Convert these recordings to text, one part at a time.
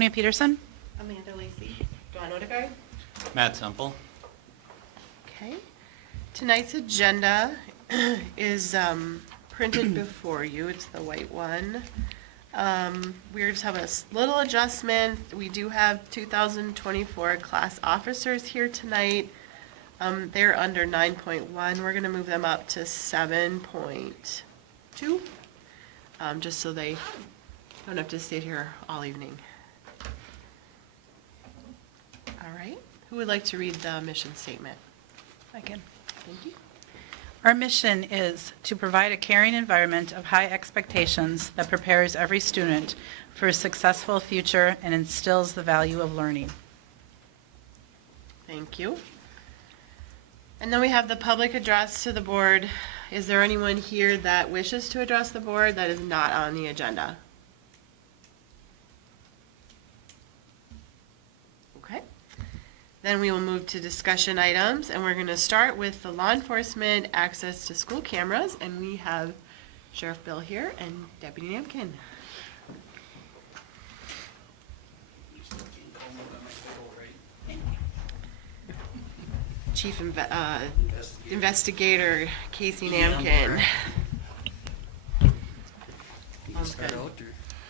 Antonia Peterson. Amanda Lacey. Dawn Odegaard. Matt Semple. Okay. Tonight's agenda is printed before you. It's the white one. We just have a little adjustment. We do have 2024 class officers here tonight. They're under 9.1. We're going to move them up to 7.2, just so they don't have to sit here all evening. All right. Who would like to read the mission statement? I can. Thank you. Our mission is to provide a caring environment of high expectations that prepares every student for a successful future and instills the value of learning. Thank you. And then we have the public address to the board. Is there anyone here that wishes to address the board that is not on the agenda? Okay. Then we will move to discussion items, and we're going to start with the law enforcement access to school cameras, and we have Sheriff Bill here and Deputy Namkin. Chief Investigator Casey Namkin. Sounds good.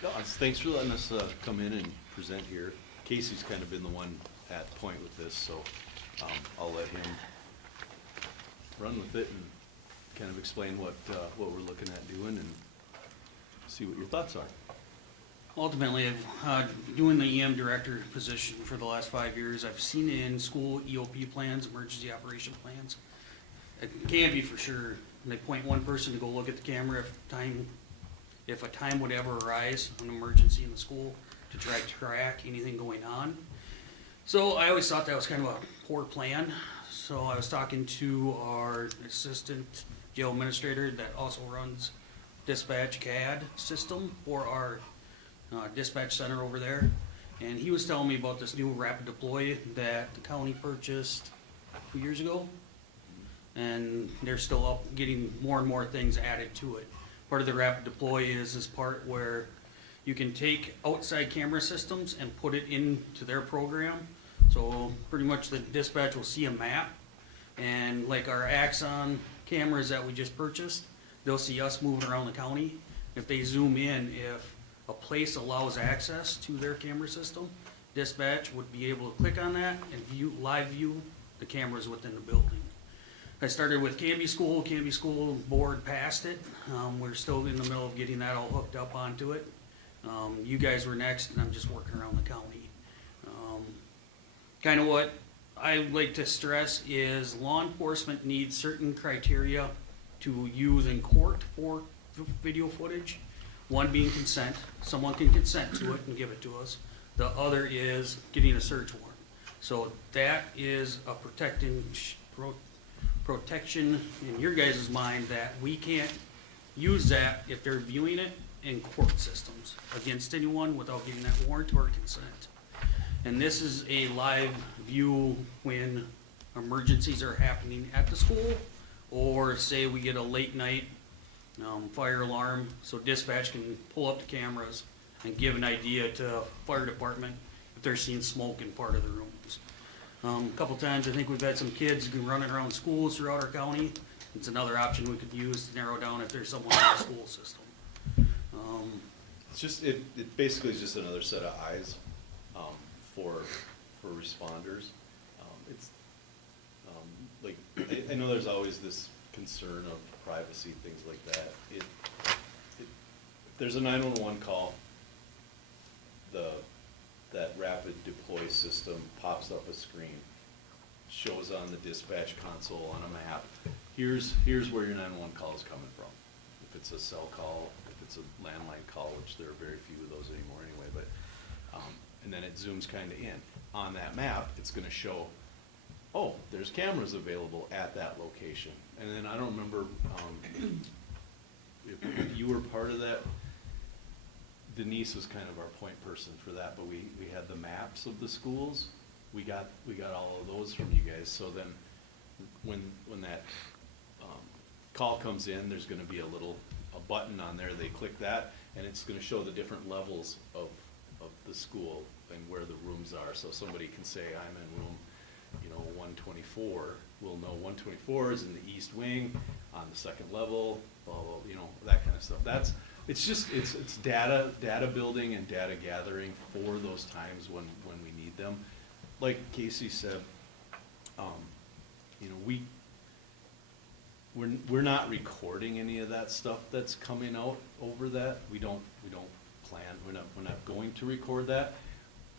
No, thanks for letting us come in and present here. Casey's kind of been the one at point with this, so I'll let him run with it and kind of explain what we're looking at doing and see what your thoughts are. Ultimately, doing the EM director position for the last 5 years, I've seen in school EOP plans, emergency operation plans. It can be for sure. They point one person to go look at the camera if a time would ever arise, an emergency in the school, to try to track anything going on. So I always thought that was kind of a poor plan. So I was talking to our assistant jail administrator that also runs dispatch CAD system for our dispatch center over there, and he was telling me about this new rapid deploy that the county purchased 2 years ago, and they're still up getting more and more things added to it. Part of the rapid deploy is this part where you can take outside camera systems and put it into their program. So pretty much the dispatch will see a map, and like our Axon cameras that we just purchased, they'll see us moving around the county. If they zoom in, if a place allows access to their camera system, dispatch would be able to click on that and live view the cameras within the building. I started with Canby School board passed it. We're still in the middle of getting that all hooked up onto it. You guys were next, and I'm just working around the county. Kind of what I like to stress is law enforcement needs certain criteria to use in court for video footage. One being consent. Someone can consent to it and give it to us. The other is getting a search warrant. So that is a protection in your guys' mind that we can't use that if they're viewing it in court systems against anyone without getting that warrant or consent. And this is a live view when emergencies are happening at the school, or say we get a late night fire alarm, so dispatch can pull up the cameras and give an idea to fire department if they're seeing smoke in part of the rooms. A couple times I think we've had some kids running around schools throughout our county. It's another option we could use to narrow down if there's someone in the school system. It's just it basically is just another set of eyes for responders. It's like I know there's always this concern of privacy, things like that. If there's a 911 call, that rapid deploy system pops up a screen, shows on the dispatch console on a map. Here's where your 911 call is coming from. If it's a cell call, if it's a landline call, which there are very few of those anymore anyway, but and then it zooms kind of in. On that map, it's going to show, oh, there's cameras available at that location. And then I don't remember if you were part of that. Denise was kind of our point person for that, but we had the maps of the schools. We got all of those from you guys. So then when that call comes in, there's going to be a button on there. They click that, and it's going to show the different levels of the school and where the rooms are. So somebody can say, I'm in room, 124. We'll know 124 is in the east wing, on the second level, blah, blah, that kind of stuff. It's data building and data gathering for those times when we need them. Like Casey said, we're not recording any of that stuff that's coming out over that. We don't plan, we're not going to record that.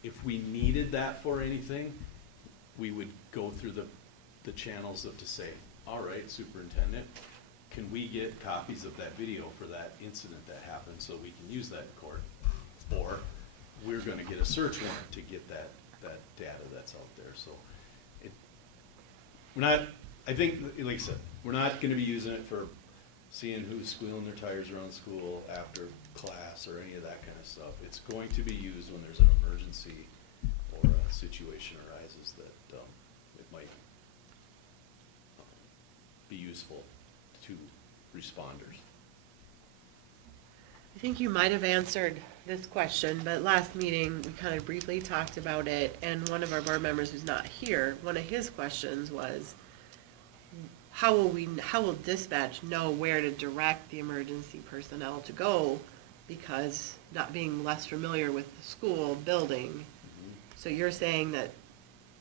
If we needed that for anything, we would go through the channels to say, all right, superintendent, can we get copies of that video for that incident that happened so we can use that in court? Or we're gonna get a search warrant to get that data that's out there, so. We're not, I think, like I said, we're not gonna be using it for seeing who's squealing their tires around school after class or any of that kind of stuff. It's going to be used when there's an emergency or a situation arises that it might be useful to responders. I think you might have answered this question, but last meeting, we kind of briefly talked about it, and one of our board members who's not here, one of his questions was, how will dispatch know where to direct the emergency personnel to go? Because not being less familiar with the school building, so you're saying that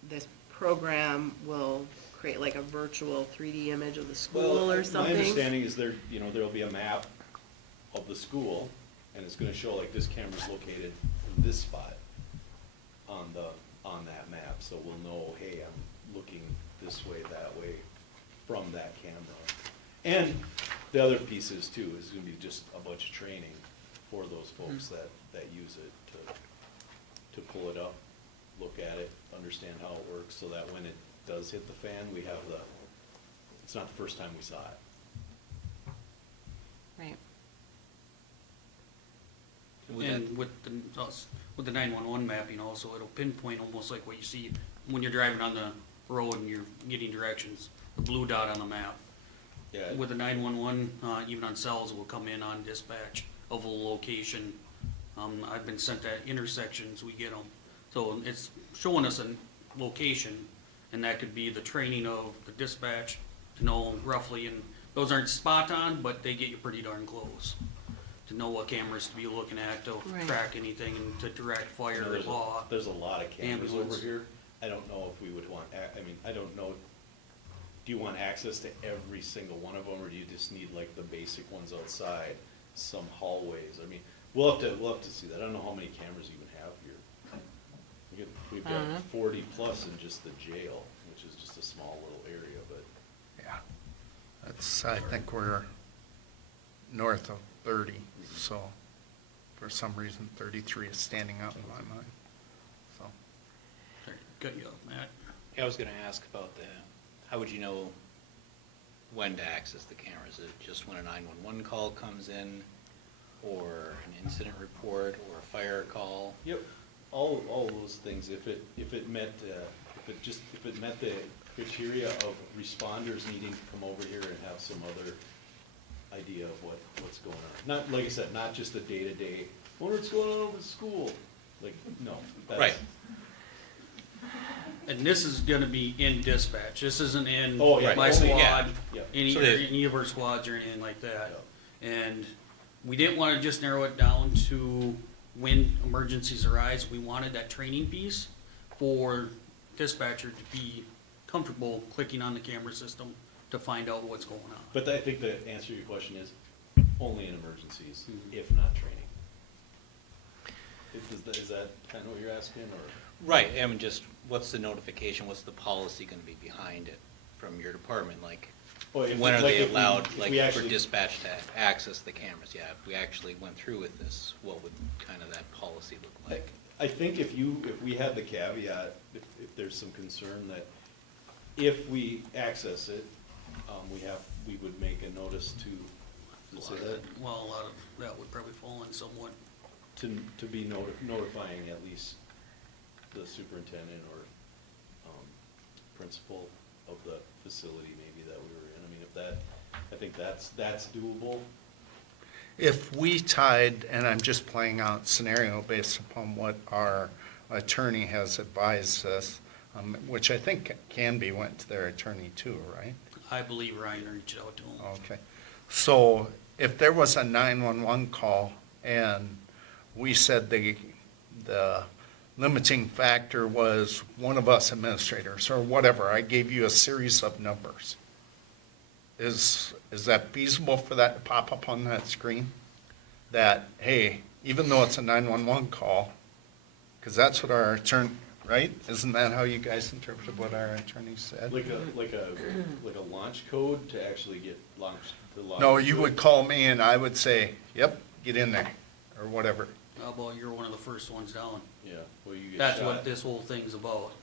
this program will create like a virtual 3D image of the school or something? My understanding is there'll be a map of the school, and it's gonna show like this camera's located in this spot on that map, so we'll know, hey, I'm looking this way, that way, from that camera. And the other piece is too, is gonna be just a bunch of training for those folks that use it to pull it up, look at it, understand how it works, so that when it does hit the fan, we have it's not the first time we saw it. Right. And with the 911 mapping also, it'll pinpoint almost like what you see when you're driving on the road and you're getting directions, the blue dot on the map. Yeah. With the 911, even on cells, it will come in on dispatch of a location. I've been sent at intersections, we get them. So it's showing us a location, and that could be the training of the dispatch to know roughly, and those aren't spot on, but they get you pretty darn close. To know what cameras to be looking at, to Right. track anything, and to direct fire, There's law. a lot of cameras ambulance. over here. I don't know if we would want, I don't know, do you want access to every single one of them, or do you just need like the basic ones outside, some hallways? I mean, we'll have to see that. I don't know how many cameras you even have here. We've got 40 plus in just the jail, which is just a small little area, but. Yeah, I think we're north of 30, so for some reason 33 is standing out in my mind, so. Sorry, cut you off, Matt. I was gonna ask about how would you know when to access the cameras? Is it just when a 911 call comes in, or an incident report, or a fire call? Yep, all those things, if it met the criteria of responders needing to come over here and have some other idea of what's going on. Not, like I said, not just a day-to-day, wonder what's going on over at school, like, no. Right. And this is gonna be in dispatch, this isn't in Oh, yeah. my Oh, squad, yeah. Yeah. any, So or they- any of our squads or anything like that. And we didn't wanna just narrow it down to when emergencies arise, we wanted that training piece for dispatcher to be comfortable clicking on the camera system to find out what's going on. But I think the answer to your question is only in emergencies, if not training. Is that kind of what you're asking, or? Right, I mean, just, what's the notification, what's the policy gonna be behind it from your department, like, Well, if- when are like they if we- allowed, if like, we for actually- dispatch to access the cameras? Yeah, if we actually went through with this, what would kind of that policy look like? I think if we had the caveat, if there's some concern that if we access it, we would make a notice A lot of that- Well, a lot of that would probably fall in somewhat. to be notifying at least the superintendent or principal of the facility maybe that we were in. I mean, I think that's doable. If we tied, and I'm just playing out scenario based upon what our attorney has advised us, which I think Canby went to their attorney too, right? I believe Ryan reached out to him. Okay. So if there was a 911 call and we said the limiting factor was one of us administrators or whatever, I gave you a series of numbers. Is that feasible for that to pop up on that screen? That, hey, even though it's a 911 call, because that's what our attorney, right? Isn't that how you guys interpreted what our attorney said? Like a launch code to actually get launched, to launch. No, you would call me and I would say, yep, get in there, or whatever. How about you're one of the first ones down? Yeah, well, you get That's shot. what this whole thing's about.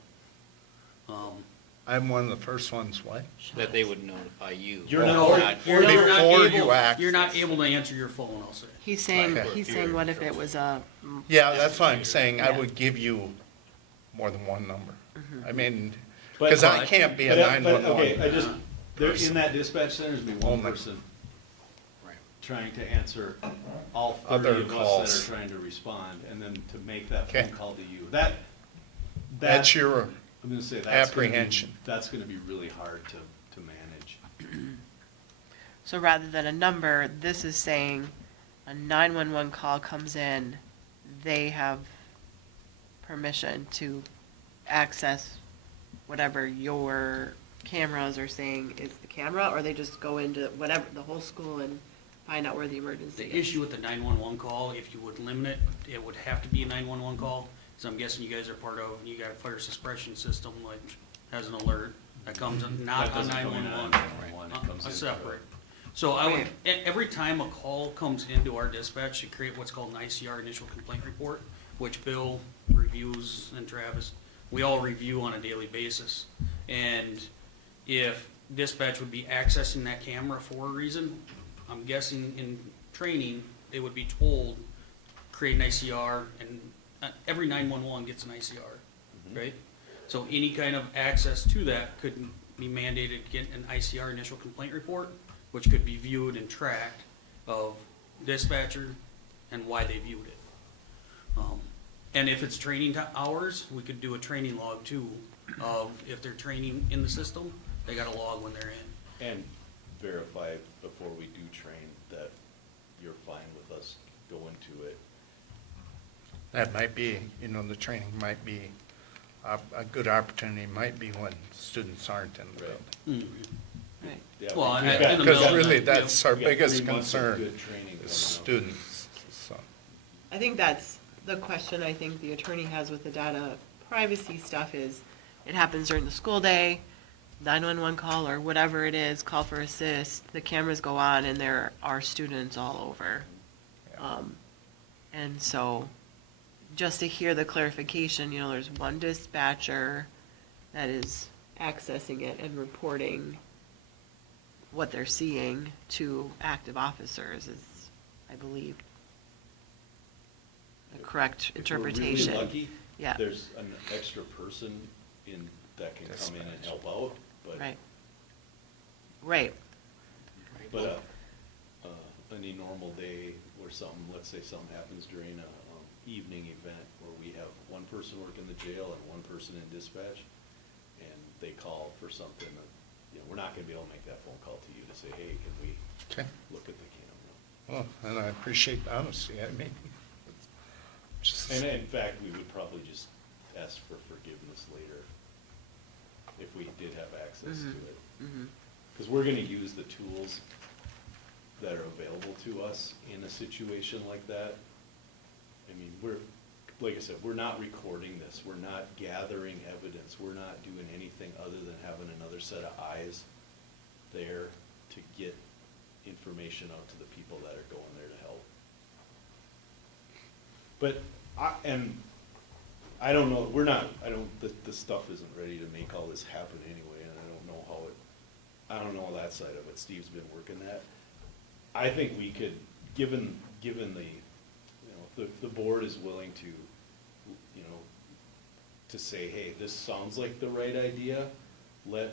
I'm one of the first ones, what? That they would notify you. You're No, not- you're not Before you able, access. you're not able to answer your phone, I'll say. He's saying, Okay. he's saying what if it was a, Yeah, that's what I'm saying, I Yeah. would give you more than one number. I mean, But- because I can't be a But, 911. okay, I just, there, in that dispatch center, there's be one Only. person Right. trying to answer all Other 30 of us calls. that are trying to respond, and then to make that Okay. phone call to you. That, That's your, I'm gonna say that's gonna be- apprehension. That's gonna be really hard to manage. so rather than a number, this is saying a 911 call comes in, they have permission to access whatever your cameras are saying is the camera, or they just go into whatever, the whole school and find out where the emergency The is? issue with the 911 call, if you would limit it, it would have to be a 911 call. So I'm guessing you guys are part of, you got a fire suppression system, like, has an alert that comes in, not That a doesn't come in 911. 911, it comes A in separate. So I would, every time a call comes into our dispatch, you create what's called an ICR, initial complaint report, which Bill reviews and Travis, we all review on a daily basis. And if dispatch would be accessing that camera for a reason, I'm guessing in training, they would be told, create an ICR, and every 911 gets an ICR, right? So any kind of access to that could be mandated to get an ICR, initial complaint report, which could be viewed and tracked of dispatcher and why they viewed it. And if it's training hours, we could do a training log too, of if they're training in the system, they got a log when they're in. And verify before we do train that you're fine with us going to it. that might be, the training might be, a good opportunity might be when students aren't in the Right. building. Right. Yeah, Well, we've in got- the Because middle, really, yeah. that's our we got biggest 3 months of concern, good training coming is up. students, so. I think that's the question I think the attorney has with the data privacy stuff is, it happens during the school day, 911 call or whatever it is, call for assist, the cameras go on and there are students all over. And so, just to hear the clarification, there's one dispatcher that is accessing it and reporting what they're seeing to active officers is, I believe, the correct If we're really interpretation. lucky, Yeah. there's an extra person that can come in and Dispatch. help out, but. Right. Right, But, any normal day where something, let's say something happens during a, evening event where we have one person working the jail and one person in dispatch, and they call for something, we're not gonna be able to make that phone call to you to say, hey, can we Okay, look at the camera? well, and I appreciate the honesty, I mean. just- And in fact, we would probably just ask for forgiveness later if we did have access to it. Because we're gonna use the tools that are available to us in a situation like that. I mean, like I said, we're not recording this, we're not gathering evidence, we're not doing anything other than having another set of eyes there to get information out to the people that are going there to help. But, I don't know, the stuff isn't ready to make all this happen anyway, and I don't know that side of it, Steve's been working that. I think we could, given the, if the board is willing to, to say, hey, this sounds like the right idea, let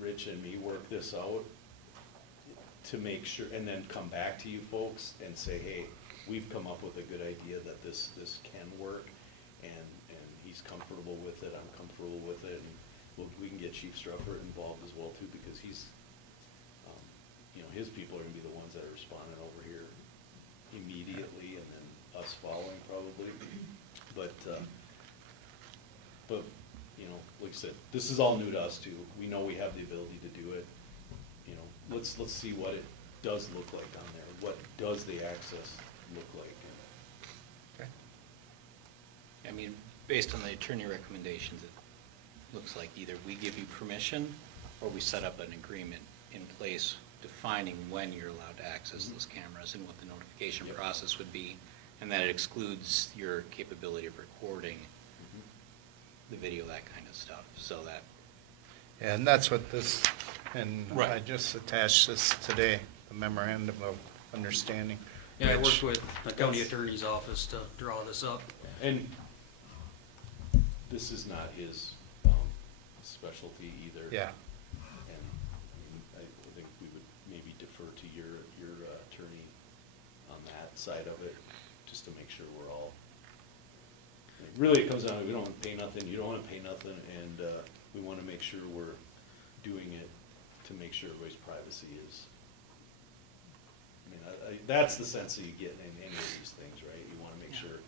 Rich and me work this out to make sure, and then come back to you folks and say, hey, we've come up with a good idea that this can work, and he's comfortable with it, I'm comfortable with it, and we can get Chief Strufford involved as well too, because he's, you know, his people are gonna be the ones that are responding over here immediately, and then us following probably. But, you know, like I said, this is all new to us too. We know we have the ability to do it. You know, let's see what it does look like down there. What does the access look like? Okay. I mean, based on the attorney recommendations, it looks like either we give you permission or we set up an agreement in place defining when you're allowed to access those cameras and what the notification Yep. process would be, and that it excludes your capability of recording the video, that kind of stuff, so that, And that's what this, and I Right. just attached this today, the memorandum of understanding. Yeah, I which- worked with the county attorney's office to draw this up. And this is not his specialty either. Yeah, And I think we would maybe defer to your attorney on that side of it, just to make sure we're all, I mean, really, it comes down to, we don't want to pay nothing, you don't want to pay nothing, and we want to make sure we're doing it to make sure everybody's privacy is, I mean, that's the sense that you get in any of these things, right? You want to make sure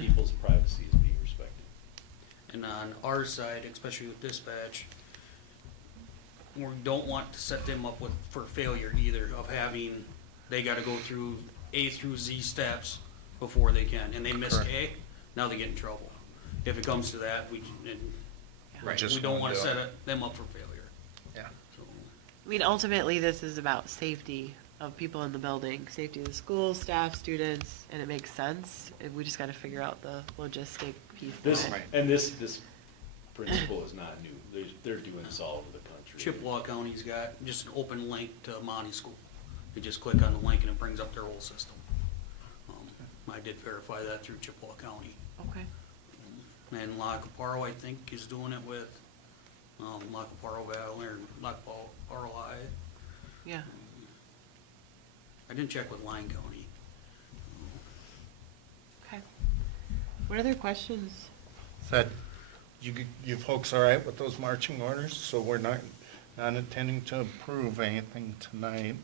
people's privacy is being respected. And on our side, especially with dispatch, we don't want to set them up for failure either, of having, they gotta go through A through Z steps before they can, and they miss Correct. A, now they get in trouble. If it comes to that, we Right. Just don't wanna do it. set them up for failure, Yeah. so. I mean, ultimately, this is about safety of people in the building, safety of the school, staff, students, and it makes sense. And we just gotta figure out the logistic piece of This, it. Right. and this principle is not new. They're doing this all over the country. Chippewa County's got just an open link to Monty School. You just click on the link and it brings up their whole system. I did verify that through Chippewa County. Okay. And Lacaparo, I think, is doing it with, Lacaparo Valley, or Lacaparo High. Yeah. I didn't check with Lyon County. Okay. What other questions? That, you folks all right with those marching orders? So we're not intending to approve anything tonight.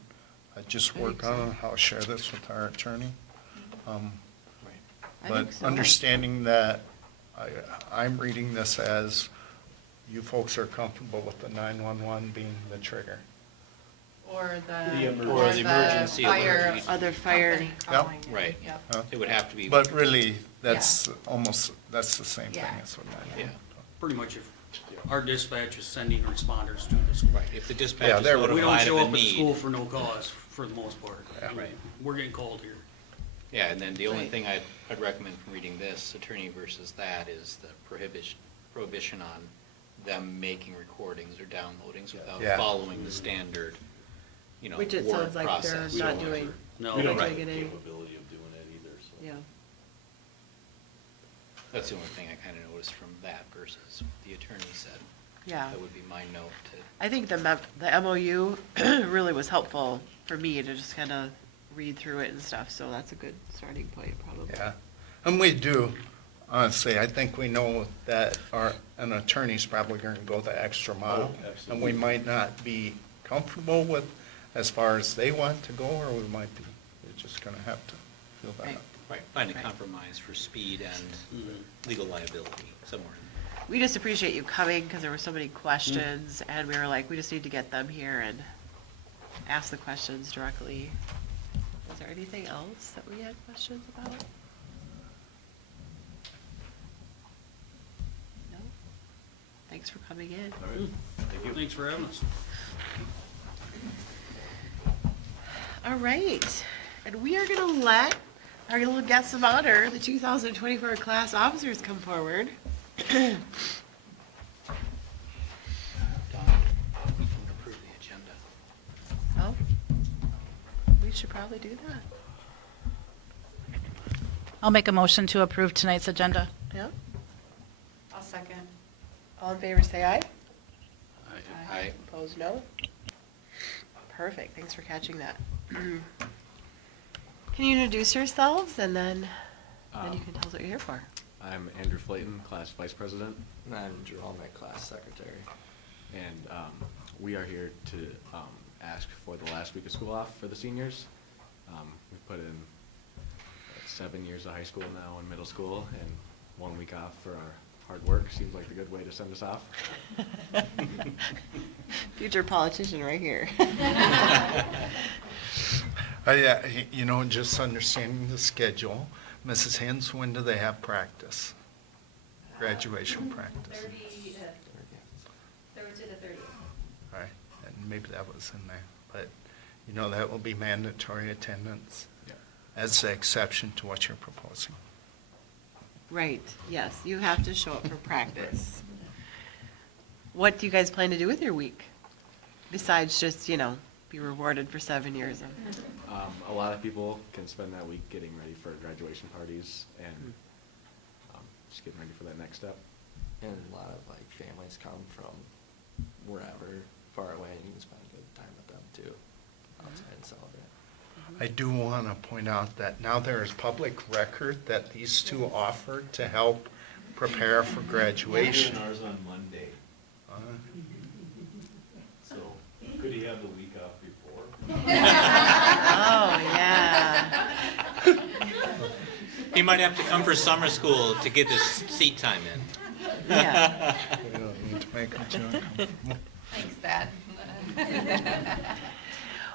Just I work think so. on it. I'll share this with our attorney. I But think so. understanding that, I'm reading this as you folks are comfortable with the 911 being the trigger. Or The the, emergency. Or the emergency alert. other fire. Company calling it. Right. Yep. Huh? it would have to be. But really, that's almost, that's the same thing Yeah. as what 911. Yeah. Pretty much if our dispatch is sending responders to the school. Right, if the Yeah, dispatch is there would- We don't notified show of up a at school need. for no cause, for the most part. Yeah. Right. We're getting called here. Yeah, and then the only Right. thing I'd recommend from reading this, attorney versus that, is the prohibition on them making recordings or downloadings without Yeah. following the standard, you know, Which it warrant sounds like they're process. We not don't doing. have- No. We don't Like have the getting- capability of doing it either, so. Yeah. That's the only thing I kind of noticed from that versus what the attorney said. Yeah. That would be my note to. I think the MOU really was helpful for me to just kind of read through it and stuff, so that's a good starting point, probably. Yeah, and we do, honestly, I think we know that an attorney's probably gonna go the extra mile. And absolutely. we might not be comfortable with as far as they want to go, or we might be, we're just gonna have to feel that. Right. Right, find a Right. compromise for speed and Mhm. legal liability somewhere. We just appreciate you coming, because there were so many questions, and we were like, we just need to get them here and ask the questions directly. Was there anything else that we had questions about? No? Thanks for coming in. All right, thank you. Thanks for having us. All right, and we are gonna let our little guests of honor, the 2024 class officers, come forward. Don, we can approve the agenda. Oh, we should probably do that. I'll make a motion to approve tonight's agenda. Yeah? I'll second. All in favor, say aye. I, Opposed, no? Perfect, thanks for catching that. Can you introduce yourselves and then you can tell us what you're here for? I'm Andrew Flayton, class vice president, And I'm Jerome, my class secretary. and we are here to ask for the last week of school off for the seniors. We've put in 7 years of high school now and middle school, and 1 week off for our hard work seems like a good way to send us off. Future politician right here. Yeah, you know, just understanding the schedule. Mrs. Hens, when do they have practice? Graduation practice? 30th, Thursday the 30th. All right, and maybe that was in there, but you know, that will be mandatory attendance Yeah. as the exception to what you're proposing. Right, yes, you have to show up for practice. What do you guys plan to do with your week? Besides just, be rewarded for 7 years of, A lot of people can spend that week getting ready for graduation parties and just getting ready for that next step. And a lot of like families come from wherever, far away, and you can spend a good time with them too, outside and celebrate. I do want to point out that now there is public record that these two offered to help prepare for graduation. We're doing ours on Monday, so could he have the week off before? oh, yeah. He might have to come for summer school to get this seat time in. Yeah. We don't need to make a joke. Thanks, Dad.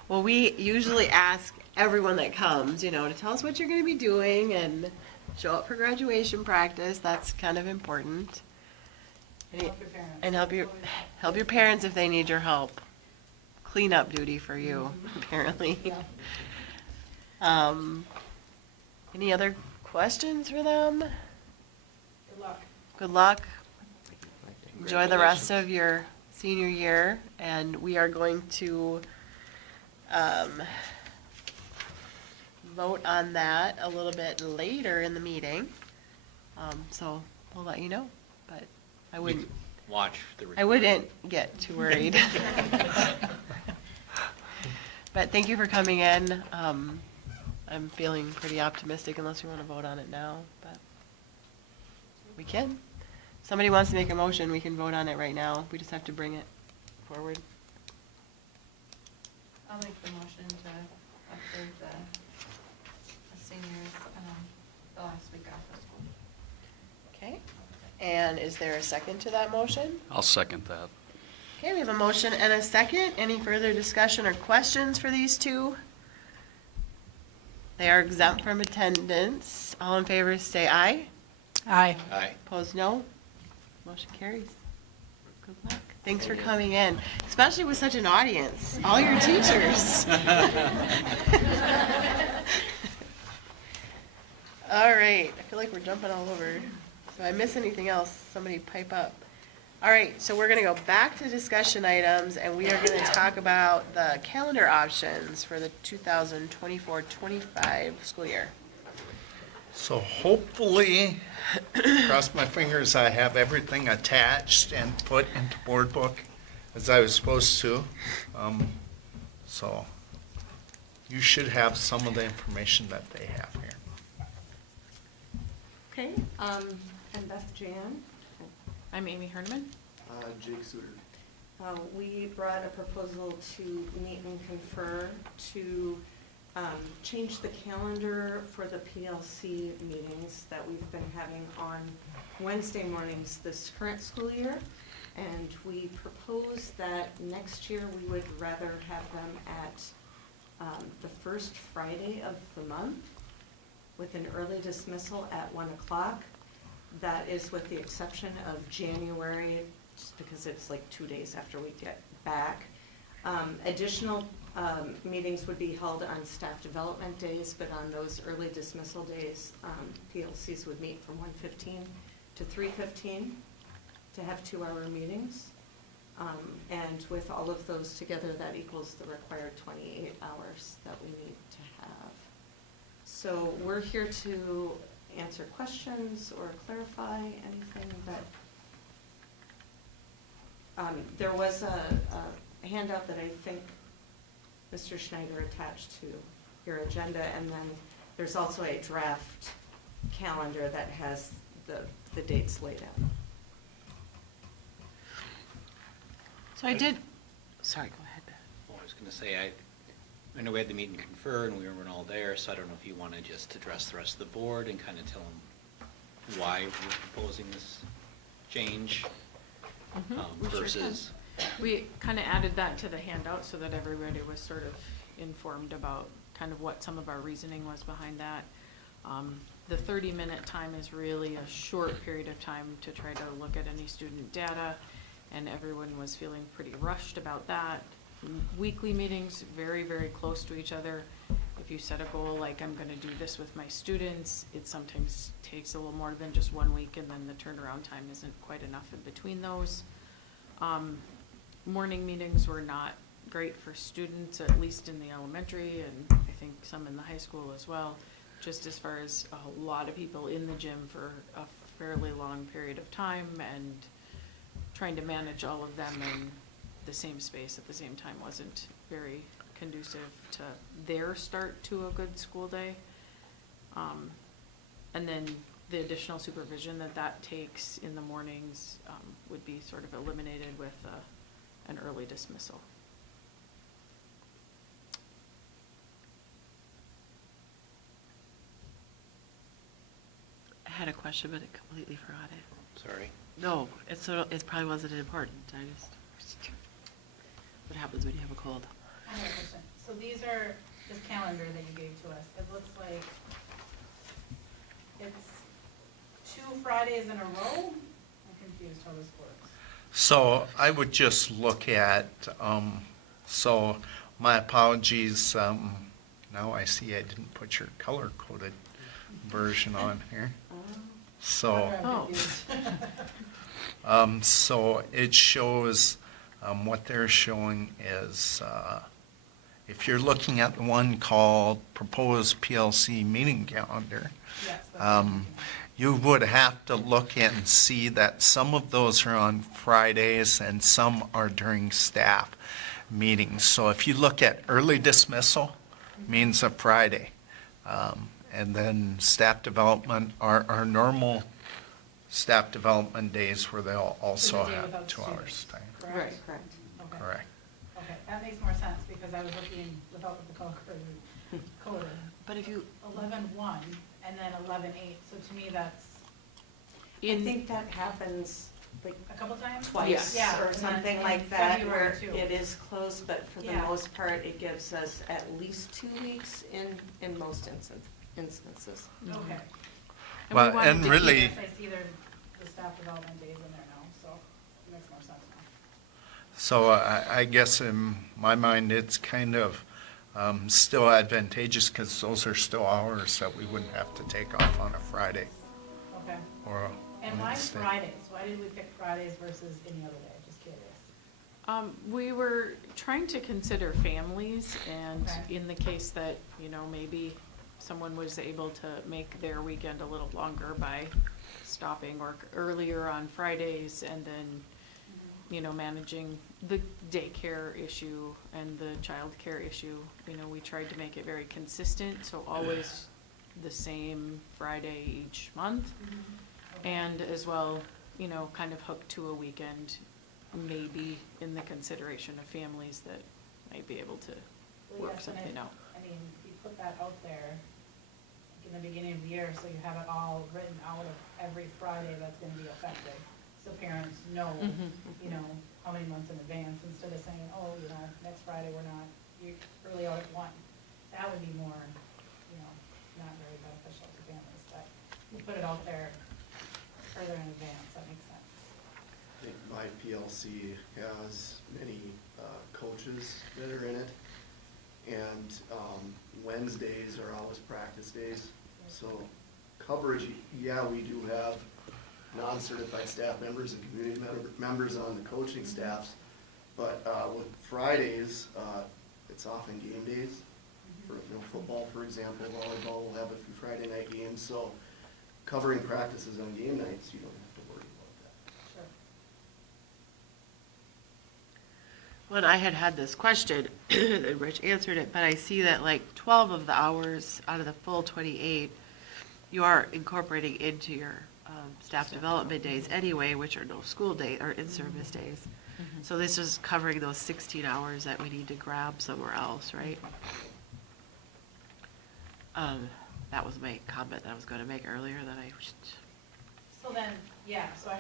Well, we usually ask everyone that comes, to tell us what you're going to be doing and show up for graduation practice. That's kind of important. Help your parents. And help your parents if they need your help. Cleanup duty for you, apparently. Any other questions for them? Good luck. Good luck. Enjoy the rest of your senior year, and we are going to vote on that a little bit later in the meeting. So we'll let you know, but I wouldn't Watch the recording. I wouldn't get too worried. But thank you for coming in. I'm feeling pretty optimistic unless you want to vote on it now, but we can. Somebody wants to make a motion, we can vote on it right now. We just have to bring it forward. I'll make the motion to approve the seniors, the last week off of school. Okay. And is there a second to that motion? I'll second that. Okay, we have a motion and a second. Any further discussion or questions for these two? They are exempt from attendance. All in favor say aye. Aye. Aye. Opposed, no. Motion carries. Good luck. Thanks for coming in, especially with such an audience, all your teachers. All right, I feel like we're jumping all over. If I miss anything else, somebody pipe up. All right, so we're gonna go back to discussion items, and we are gonna talk about the calendar options for the 2024-25 school year. So hopefully, cross my fingers, I have everything attached and put into board book as I was supposed to. So you should have some of the information that they have here. Okay, I'm Beth Jan. I'm Amy Herman. Jake Suter. We brought a proposal to meet and confer to change the calendar for the PLC meetings that we've been having on Wednesday mornings this current school year. And we propose that next year we would rather have them at the first Friday of the month with an early dismissal at 1 o'clock. That is with the exception of January, just because it's like 2 days after we get back. Additional meetings would be held on staff development days, but on those early dismissal days, PLCs would meet from 1:15 to 3:15 to have 2-hour meetings. And with all of those together, that equals the required 28 hours that we need to have. So we're here to answer questions or clarify anything that, there was a handout that I think Mr. Schneider attached to your agenda. And then there's also a draft calendar that has the dates laid out. So I did, sorry, go ahead. Well, I was gonna say, I know we had the meet and confer, and we weren't all there, so I don't know if you wanna just address the rest of the board and kinda tell them why we're proposing this change We sure versus. We kind of added that to the handout so that everybody was sort of informed about kind of what some of our reasoning was behind that. The 30-minute time is really a short period of time to try to look at any student data, and everyone was feeling pretty rushed about that. Weekly meetings, very, very close to each other. If you set a goal like, I'm gonna do this with my students, it sometimes takes a little more than just 1 week, and then the turnaround time isn't quite enough in between those. Morning meetings were not great for students, at least in the elementary, and I think some in the high school as well, just as far as a lot of people in the gym for a fairly long period of time, and trying to manage all of them in the same space at the same time wasn't very conducive to their start to a good school day. And then the additional supervision that takes in the mornings would be sort of eliminated with an early dismissal. I had a question, but I completely forgot it. Sorry. No, it probably wasn't important. I just, what happens when you have a cold? I have a question. So these are this calendar that you gave to us. It looks like it's 2 Fridays in a row? I'm confused how this works. So I would just look at, so my apologies, now I see I didn't put your color-coded version on here. So, I'm confused. so it shows, what they're showing is, if you're looking at the one called Proposed PLC Meeting Calendar, Yes, that's what I'm thinking. you would have to look and see that some of those are on Fridays and some are during staff meetings. So if you look at early dismissal, means a Friday. And then staff development, our normal staff development days where they'll also the day have without 2 students. hours time. Correct? Correct. Okay. Correct. Okay, that makes more sense, because I was looking without the color coded. But if you, 11-1 and then 11-8, so to me that's I think that happens like a couple times? twice Yeah, or and then something in like that, February where too. it is closed, but for the Yeah. most part, it gives us at least 2 weeks in most instances. Okay. And we Well, wanted and to really- Yes, I see there's the staff development days in there now, so it makes more sense now. So I guess in my mind, it's kind of still advantageous because those are still hours that we wouldn't have to take off on a Friday Okay. or a And why Wednesday. Fridays? Why did we pick Fridays versus any other day? Just curious. We were trying to consider families, and Okay. in the case that, maybe someone was able to make their weekend a little longer by stopping work earlier on Fridays, and then, managing the daycare issue and the childcare issue. We tried to make it very consistent, so always the same Friday each month. Okay. And as well, kind of hooked to a weekend, maybe in the consideration of families that might be able to Well, work yes, and something out. I mean, you put that out there in the beginning of the year, so you have it all written out of every Friday that's gonna be effective. So parents know, Mhm. how many months in advance, instead of saying, oh, next Friday we're not, you're early out at 1. That would be more, not very beneficial to families, but you put it out there further in advance, that makes sense. I think my PLC has many coaches that are in it. And Wednesdays are always practice days. So coverage, yeah, we do have non-certified staff members and community members on the coaching staffs. But with Fridays, it's often game days. For football, for example, volleyball will have a few Friday night games. So covering practices on game nights, you don't have to worry about that. Sure. When I had this question, and Rich answered it, but I see that like 12 of the hours out of the full 28, you are incorporating into your staff development days anyway, which are no school day, or in-service days. So this is covering those 16 hours that we need to grab somewhere else, right? That was my comment that I was gonna make earlier that I, So then, yeah, so I'm,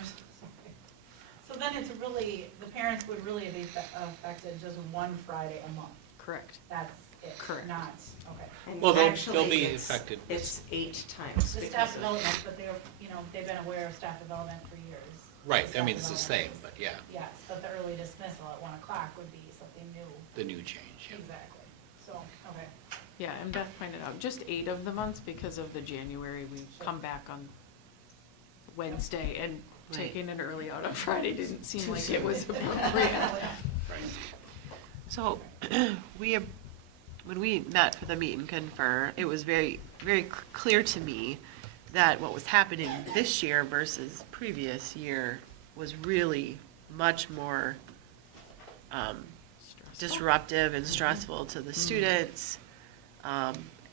so then it's really, the parents would really be affected just one Friday a month. Correct. That's it. Correct. Not, okay. And Well, they'll actually, be it's- affected. It's 8 times. The because staff of- development, but they're, you know, they've been aware of staff development for years. Right, I Staff mean, it's the same, development but yeah, is- Yes, but the early dismissal at 1 o'clock would be something new. the new change, yeah. Exactly. So, okay. Yeah, and Beth pointed out, just 8 of the months because of the January, we come back on Wednesday, and Right. taking it early out on Friday didn't seem Too like soon. it was appropriate. Right. so, when we met for the meet and confer, it was very, very clear to me that what was happening this year versus previous year was really much more disruptive and stressful to the students.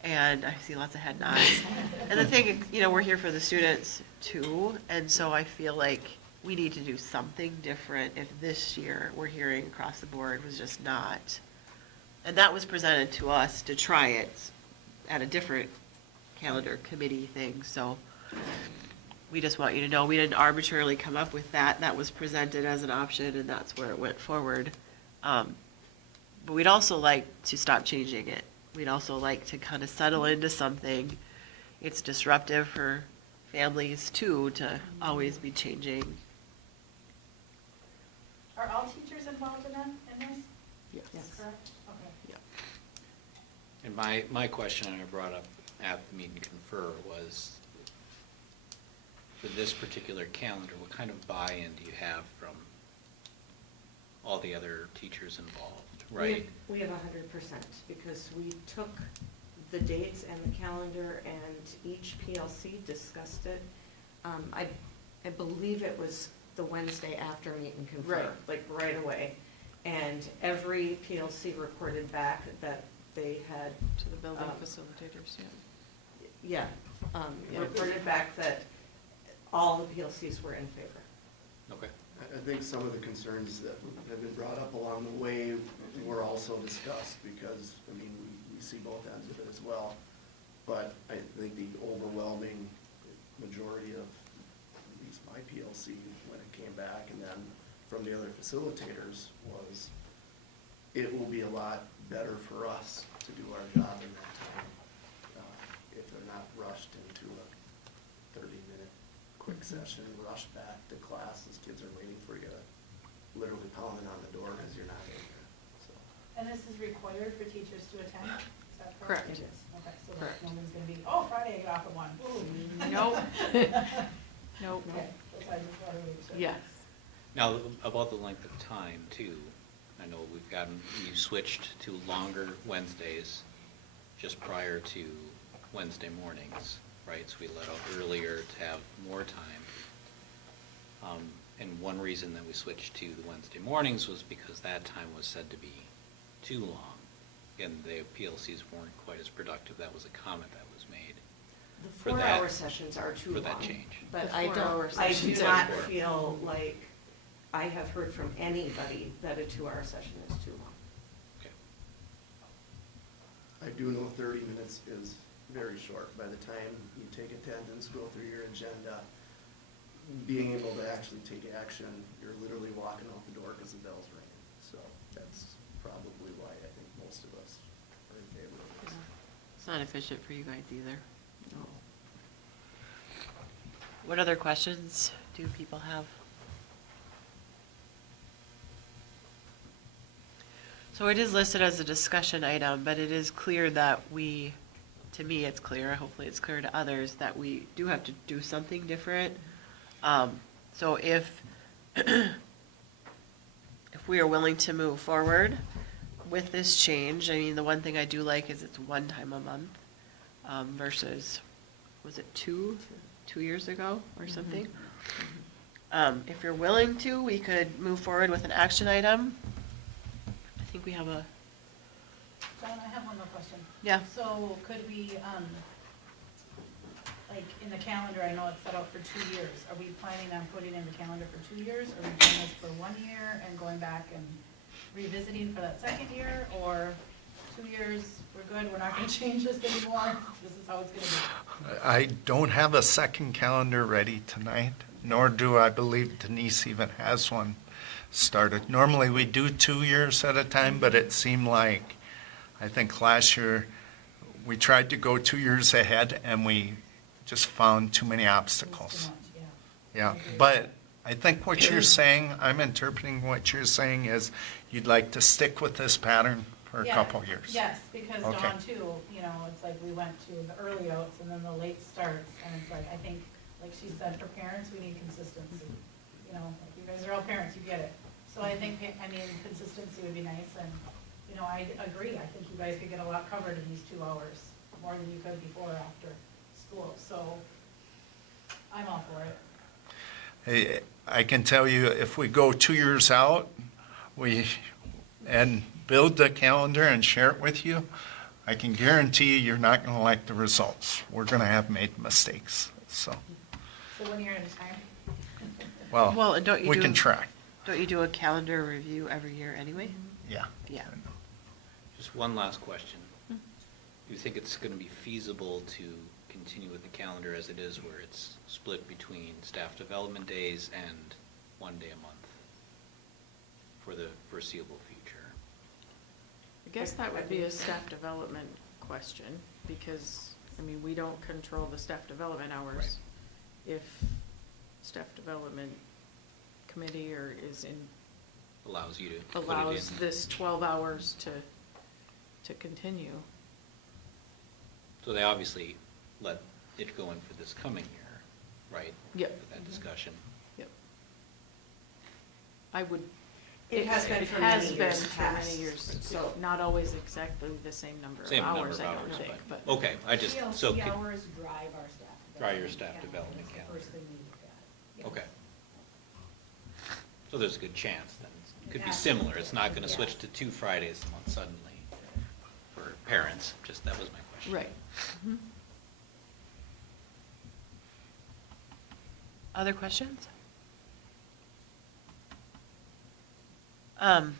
And I see lots of head nods. And the thing, you know, we're here for the students too, and so I feel like we need to do something different if this year we're hearing across the board was just not. And that was presented to us to try it at a different calendar committee thing, so we just want you to know, we didn't arbitrarily come up with that. That was presented as an option, and that's where it went forward. But we'd also like to stop changing it. We'd also like to kind of settle into something. It's disruptive for families too, to always be changing. Are all teachers involved in this? Yes. Correct? Okay. And my question I brought up at the meet and confer was, for this particular calendar, what kind of buy-in do you have from all the other teachers involved, right? We have 100%, because we took the dates and the calendar, and each PLC discussed it. I believe it was the Wednesday after meet and confer, Right. like right away. And every PLC reported back that they had, To the building Um, facilitators, yeah. yeah, reported back that all the PLCs were in favor. Okay. I think some of the concerns that have been brought up along the way were also discussed, because, I mean, we see both ends of it as well. But I think the overwhelming majority of, at least my PLC, when it came back, and then from the other facilitators, was it will be a lot better for us to do our job in that time, if they're not rushed into a 30-minute quick session, rushed back to class as kids are waiting for you, literally pounding on the door because you're not in there, so. And this is required for teachers to attend? Is that correct? Correct. It is. Okay, so Correct. no one's gonna be, oh, Friday I get off at 1. Ooh. Nope. Nope. Okay, that's why I just wanted to make sure. Yes. Now, about the length of time too, I know you switched to longer Wednesdays just prior to Wednesday mornings, right? So we let out earlier to have more time. And one reason that we switched to the Wednesday mornings was because that time was said to be too long. And the PLCs weren't quite as productive. That was a comment that was made. The For that- 4-hour sessions are too long. for that change. But The I 4-hour don't, I do sessions are not four. feel like I have heard from anybody that a 2-hour session is too long. Okay. I do know 30 minutes is very short. By the time you take attendance, go through your agenda, being able to actually take action, you're literally walking out the door because the bell's ringing. So that's probably why I think most of us are in favor of this. It's not efficient for you guys either. No. What other questions do people have? So it is listed as a discussion item, but it is clear that to me, it's clear, hopefully it's clear to others, that we do have to do something different. So if we are willing to move forward with this change, I mean, the one thing I do like is it's one time a month, versus, was it two years ago or something? If you're willing to, we could move forward with an action item think we have a, John, I have one more question. yeah. So could we, like, in the calendar, I know it's set out for 2 years. Are we planning on putting in the calendar for 2 years? Are we doing this for 1 year and going back and revisiting for that second year? Or 2 years, we're good, we're not gonna change this anymore? This is how it's gonna be. I don't have a second calendar ready tonight, nor do I believe Denise even has one started. Normally, we do 2 years at a time, but it seemed like, I think last year, we tried to go 2 years ahead and we just found too many It's obstacles. too much, yeah. Yeah, but I think what you're saying, I'm interpreting what you're saying is you'd like to stick with this pattern for a Yeah, couple years. Yes, because Okay. Dawn too, you know, it's like we went to the early outs and then the late starts, and it's like, I think, like she said, for parents, we need consistency. You know, like you guys are all parents, you get it. So I think, consistency would be nice, and, you know, I agree, I think you guys could get a lot covered in these 2 hours, more than you could before or after school, so I'm all for it. Hey, I can tell you, if we go 2 years out, and build the calendar and share it with you, I can guarantee you're not gonna like the results. We're gonna have made mistakes, so, So 1 year at a time? Well, and don't you we do- can try, Don't you do a calendar review every year anyway? yeah. Yeah. Just one last question. Do you think it's going to be feasible to continue with the calendar as it is, where it's split between staff development days and 1 day a month for the foreseeable future? I guess that would be a staff development question, because, I mean, we don't control the staff development hours. If staff development committee or is in, Allows you to put it in. allows this 12 hours to continue. So they obviously let it go in for this coming year, right? Yep. For that discussion. Yep. I would. It has been for It many has years been for many past. years, so not always exactly the same number of Same number hours, of I don't hours, think, but. Okay, I just, so. TLC could- hours drive our staff. Drive your staff Yeah, development that's the calendar. first thing we look at. Okay. So there's a good chance then, it could be similar, it's not gonna switch to 2 Fridays a month suddenly for parents, just, that was my question. Right. Mhm. Other questions? I'm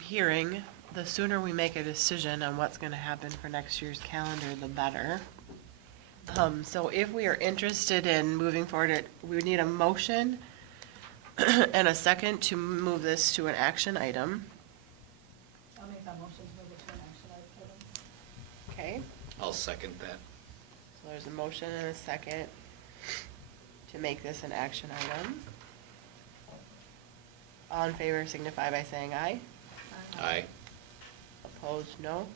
hearing the sooner we make a decision on what's gonna happen for next year's calendar, the better. So if we are interested in moving forward, we would need a motion and a second to move this to an action item. I'll make that motion to move it to an action item. Okay, I'll second that. so there's a motion and a second to make this an action item. All in favor signify by saying aye. Aye. Opposed, no.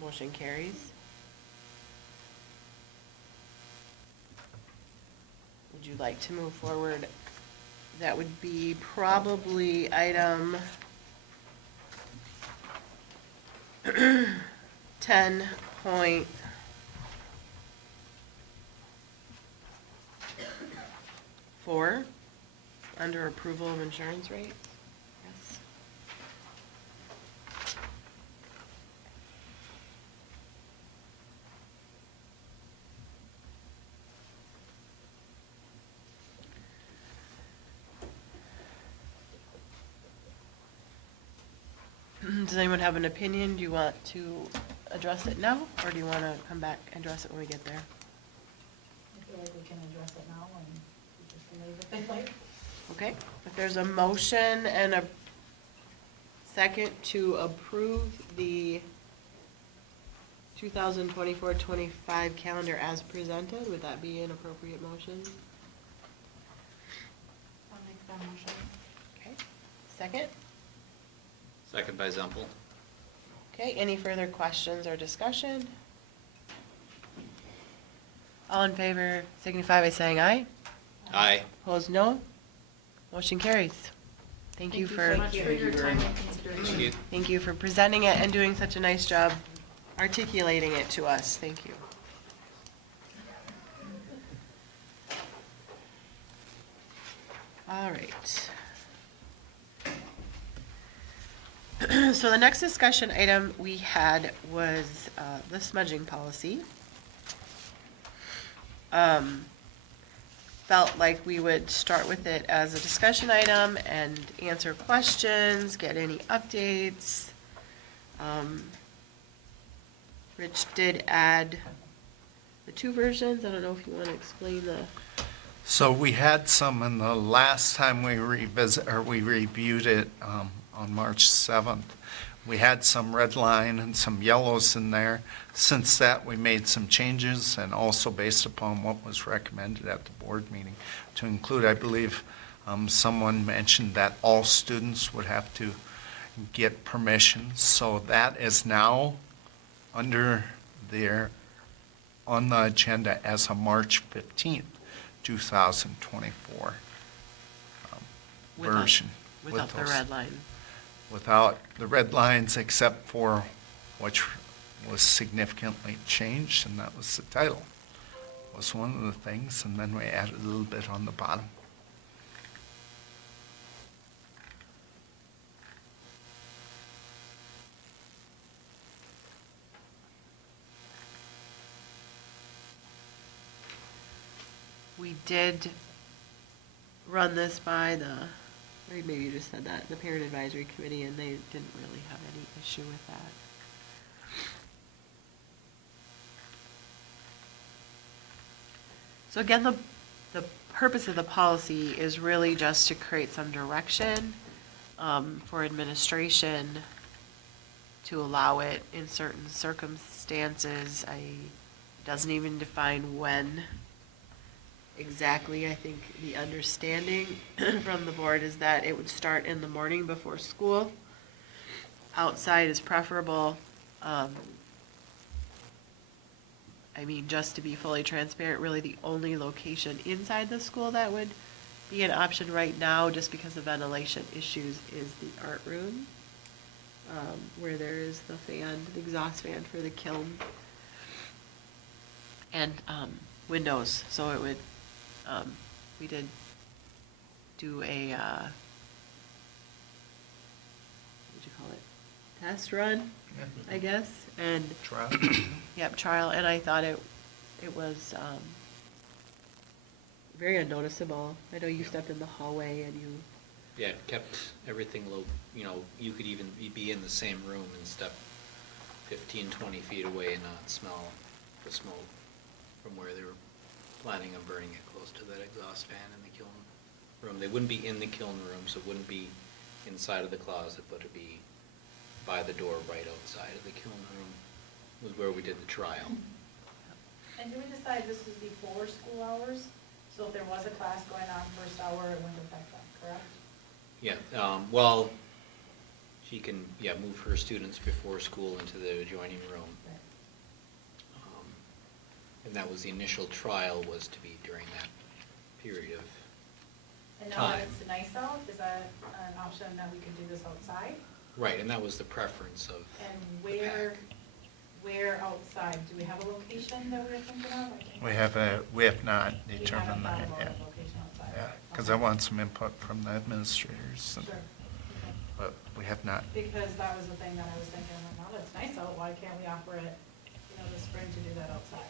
Motion carries. Would you like to move forward? That would be probably item 10.4, under approval of insurance rates. Yes. Does anyone have an opinion? Do you want to address it now, or do you want to come back and address it when we get there? I feel like we can address it now and teachers can leave if they like. Okay, if there's a motion and a second to approve the 2024-25 calendar as presented, would that be an appropriate motion? I'll make that motion. Okay, second? Second by Zempel. Okay, any further questions or discussion? All in favor signify by saying aye. Aye. Opposed, no. Motion carries. Thank you so for, much for your time and consideration. Thank you. thank you for presenting it and doing such a nice job articulating it to us. Thank you. All right. So the next discussion item we had was the smudging policy. Felt like we would start with it as a discussion item and answer questions, get any updates. Rich did add the 2 versions. I don't know if you want to explain the. So we had some in the last time we reviewed it on March 7th. We had some red line and some yellows in there. Since that, we made some changes, and also based upon what was recommended at the board meeting to include, I believe, someone mentioned that all students would have to get permission. So that is now under there on the agenda as of March 15th, 2024 version. Without the those- red line. Without the red lines, except for which was significantly changed, and that was the title. Was one of the things, and then we added a little bit on the bottom. We did run this by the, or maybe you just said that, the parent advisory committee, and they didn't really have any issue with that. So again, the purpose of the policy is really just to create some direction for administration to allow it in certain circumstances. It doesn't even define when exactly. I think the understanding from the board is that it would start in the morning before school. Outside is preferable. I mean, just to be fully transparent, really the only location inside the school that would be an option right now, just because of ventilation issues, is the art room, where there is the fan, the exhaust fan for the kiln, and windows. So it would, we did do a, what would you call it? Test run, I guess, and. Trial. Yep, trial, and I thought it was, very unnoticeable. I know you stepped in the hallway and you, Yeah, it kept everything low, you know, you could even be in the same room and step 15, 20 feet away and not smell the smoke from where they were planning on burning it close to that exhaust fan in the kiln room. They wouldn't be in the kiln room, so it wouldn't be inside of the closet, but it'd be by the door right outside of the kiln room was where we did the trial. And do we decide this was before school hours? So if there was a class going on first hour, it wouldn't affect that, correct? Yeah, well, she can, move her students before school into the adjoining room. And that was the initial trial, was to be during that period of And now that time. it's nice out, is that an option that we could do this outside? Right, and that was the preference of And the pack. where outside? Do we have a location that we're thinking of? I can't- We have not We determined haven't that thought about yet. a location outside. Yeah, because I Okay. want some input from the administrators, and- Sure. Okay. but we have not. Because that was the thing that I was thinking, like, now that it's nice out, why can't we offer it, this spring to do that outside?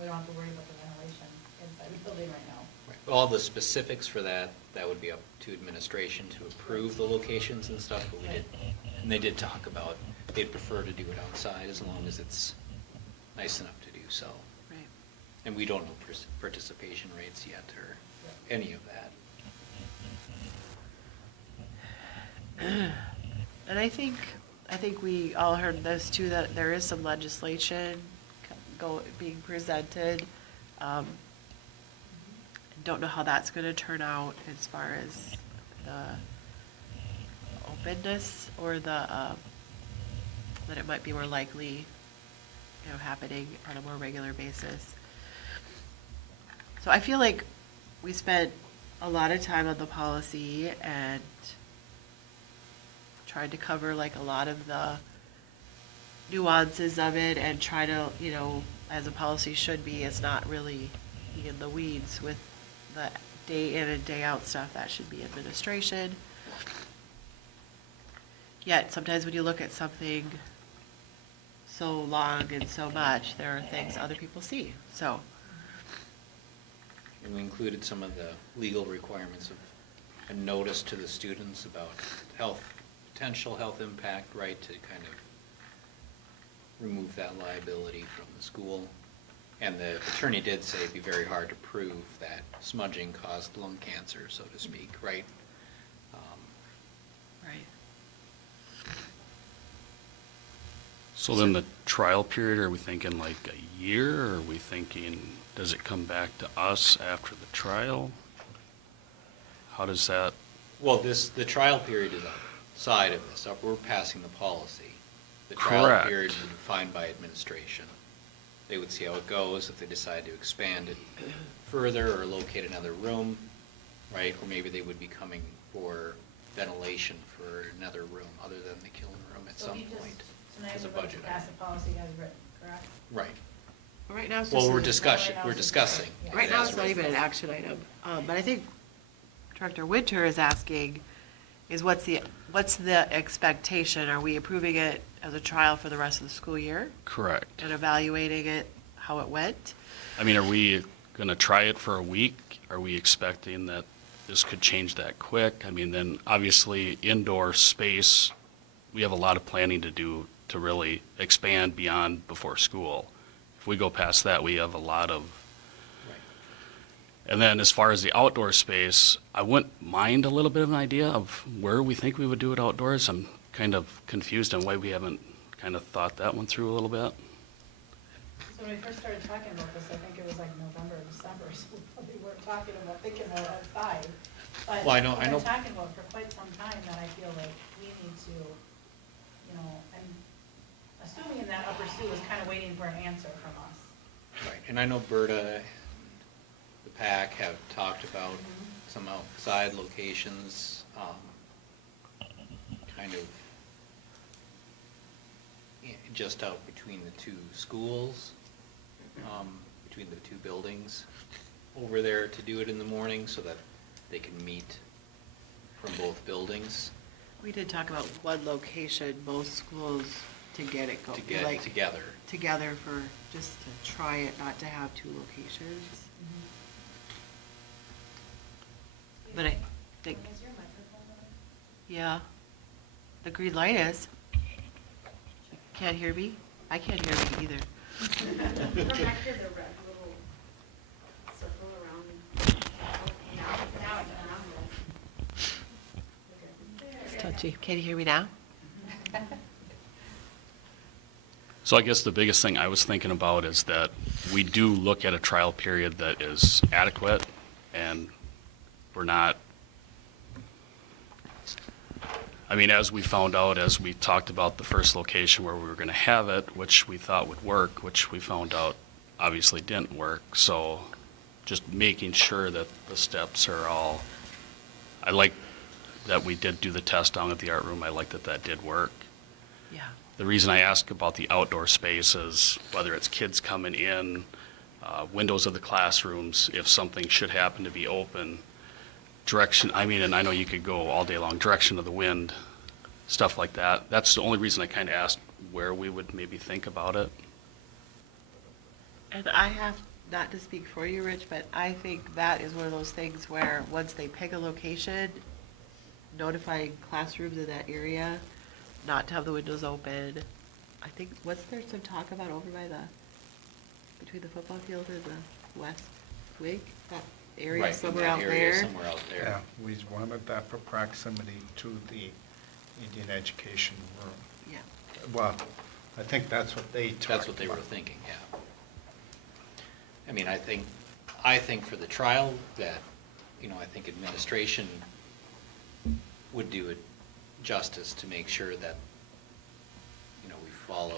We don't have to worry about the ventilation inside the building right now. Right. All the specifics for that would be up to administration to approve the locations and stuff, but we did, and they did talk about, they'd prefer to do it outside as long as it's nice enough to do so. right. And we don't know participation rates yet or any of that. And I think we all heard this too, that there is some legislation being presented. Don't know how that's gonna turn out as far as the openness or the, that it might be more likely, happening on a more regular basis. So I feel like we spent a lot of time on the policy and tried to cover like a lot of the nuances of it and try to, as a policy should be, it's not really in the weeds with the day in and day out stuff, that should be administration. Yet, sometimes when you look at something so long and so much, there are things other people see, so. And we included some of the legal requirements of a notice to the students about health, potential health impact, right, to kind of remove that liability from the school. And the attorney did say it'd be very hard to prove that smudging caused lung cancer, so to speak, right? Right. So then the trial period, are we thinking like a year, or are we thinking, does it come back to us after the trial? How does that, Well, the trial period is outside of this, we're passing the policy. The trial Correct. period would be defined by administration. They would see how it goes, if they decide to expand it further or locate another room, right? Or maybe they would be coming for ventilation for another room other than the kiln room at So some you just, point. tonight as a we're going to budget pass item. the policy as written, correct? Right. Right now, it's Well, just. we're a- discussing, now we're it's just- discussing. yeah. Right now, As it's not even an written. action item, but I think Director Winter is asking, is what's the expectation? Are we approving it as a trial for the rest of the school year correct? and evaluating it, how it went? I mean, are we gonna try it for a week? Are we expecting that this could change that quick? I mean, then obviously indoor space, we have a lot of planning to do to really expand beyond before school. If we go past that, we have a lot of. Right. And then as far as the outdoor space, I wouldn't mind a little bit of an idea of where we think we would do it outdoors. I'm kind of confused on why we haven't kind of thought that one through a little bit. So when we first started talking about this, I think it was like November, December, so we probably weren't talking about thinking more outside. But Well, I know- we've I know- been talking about it for quite some time that I feel like we need to, you know, I'm assuming that Upper Sioux was kind of waiting for an answer from us. Right, and I know Berta and the PAC have talked about some outside locations, kind of just out between the two schools, between the two buildings over there to do it in the morning so that they can meet from both buildings We did talk about one location, both schools, to get it to going. get like, together. Together for, just to try it, not to have two locations. But I think, Is your microphone on? yeah, the green light is. Can't hear me? I can't hear me either. From back to the red little circle around. Now it's It's touchy. Can you hear me now? So I guess the biggest thing I was thinking about is that we do look at a trial period that is adequate, and we're not, I mean, as we found out, as we talked about the first location where we were gonna have it, which we thought would work, which we found out obviously didn't work, so just making sure that the steps are all, I like that we did do the test down at the art room, I like that that did work. Yeah. The reason I ask about the outdoor space is whether it's kids coming in, windows of the classrooms, if something should happen to be open, direction, I mean, and I know you could go all day long, direction of the wind, stuff like that. That's the only reason I kind of asked where we would maybe think about it. And I have, not to speak for you, Rich, but I think that is one of those things where, once they pick a location, notifying classrooms in that area, not to have the windows open. I think, what's there some talk about over by between the football field and the west wing? That area Right, in somewhere that out area there? Somewhere out there. Yeah, we wanted that for proximity to the Indian education room. Yeah. Well, I think that's what they talked about. That's what they were thinking, yeah. I mean, I think for the trial that, I think administration would do it justice to make sure that, we follow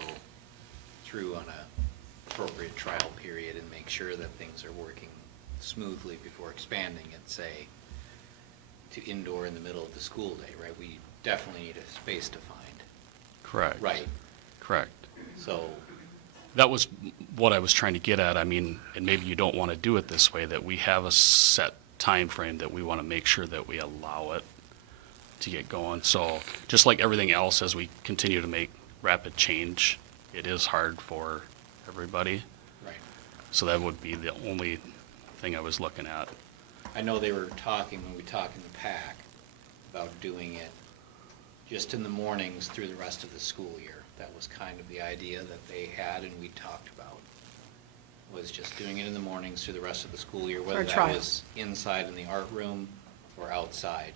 through on a appropriate trial period and make sure that things are working smoothly before expanding it, say, to indoor in the middle of the school day, right? We definitely need a space defined. Correct. Right. Correct. So, That was what I was trying to get at. I mean, and maybe you don't want to do it this way, that we have a set time frame that we want to make sure that we allow it to get going. So just like everything else, as we continue to make rapid change, it is hard for everybody. Right. So that would be the only thing I was looking at. I know they were talking, when we talked in the PAC, about doing it just in the mornings through the rest of the school year. That was kind of the idea that they had and we talked about, was just doing it in the mornings through the rest of the school year, whether For a that trial. was inside in the art room or outside.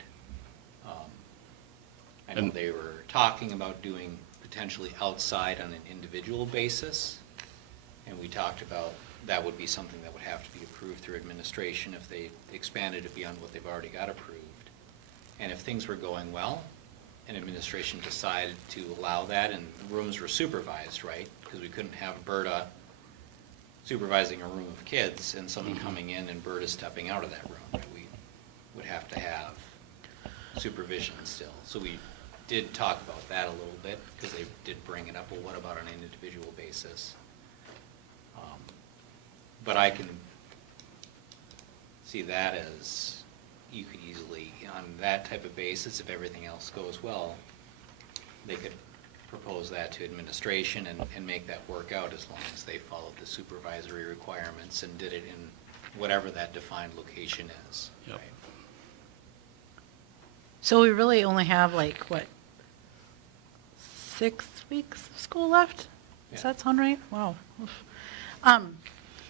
I know And- they were talking about doing potentially outside on an individual basis, and we talked about that would be something that would have to be approved through administration if they expanded it beyond what they've already got approved. And if things were going well, and administration decided to allow that, and rooms were supervised, right? Because we couldn't have Berta supervising a room of kids and someone coming in and Berta stepping out of that room. Right? We would have to have supervision still. So we did talk about that a little bit, because they did bring it up, well, what about on an individual basis? But I can see that as, you could easily, on that type of basis, if everything else goes well, they could propose that to administration and make that work out as long as they followed the supervisory requirements and did it in whatever that defined location is. Yep. Right? So we really only have like, what, 6 weeks of school left? Does Yeah. that sound right? Wow. Oof.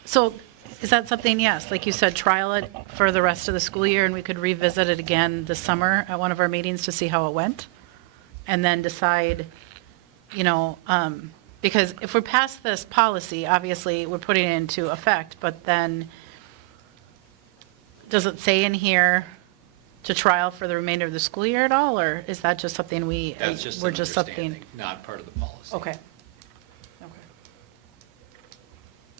So is that something, yes, like you said, trial it for the rest of the school year and we could revisit it again this summer at one of our meetings to see how it went? And then decide, you know, because if we're past this policy, obviously, we're putting it into effect, but then does it say in here to trial for the remainder of the school year at all, or is that just something That's just we're an just something? understanding, not part of the policy. Okay.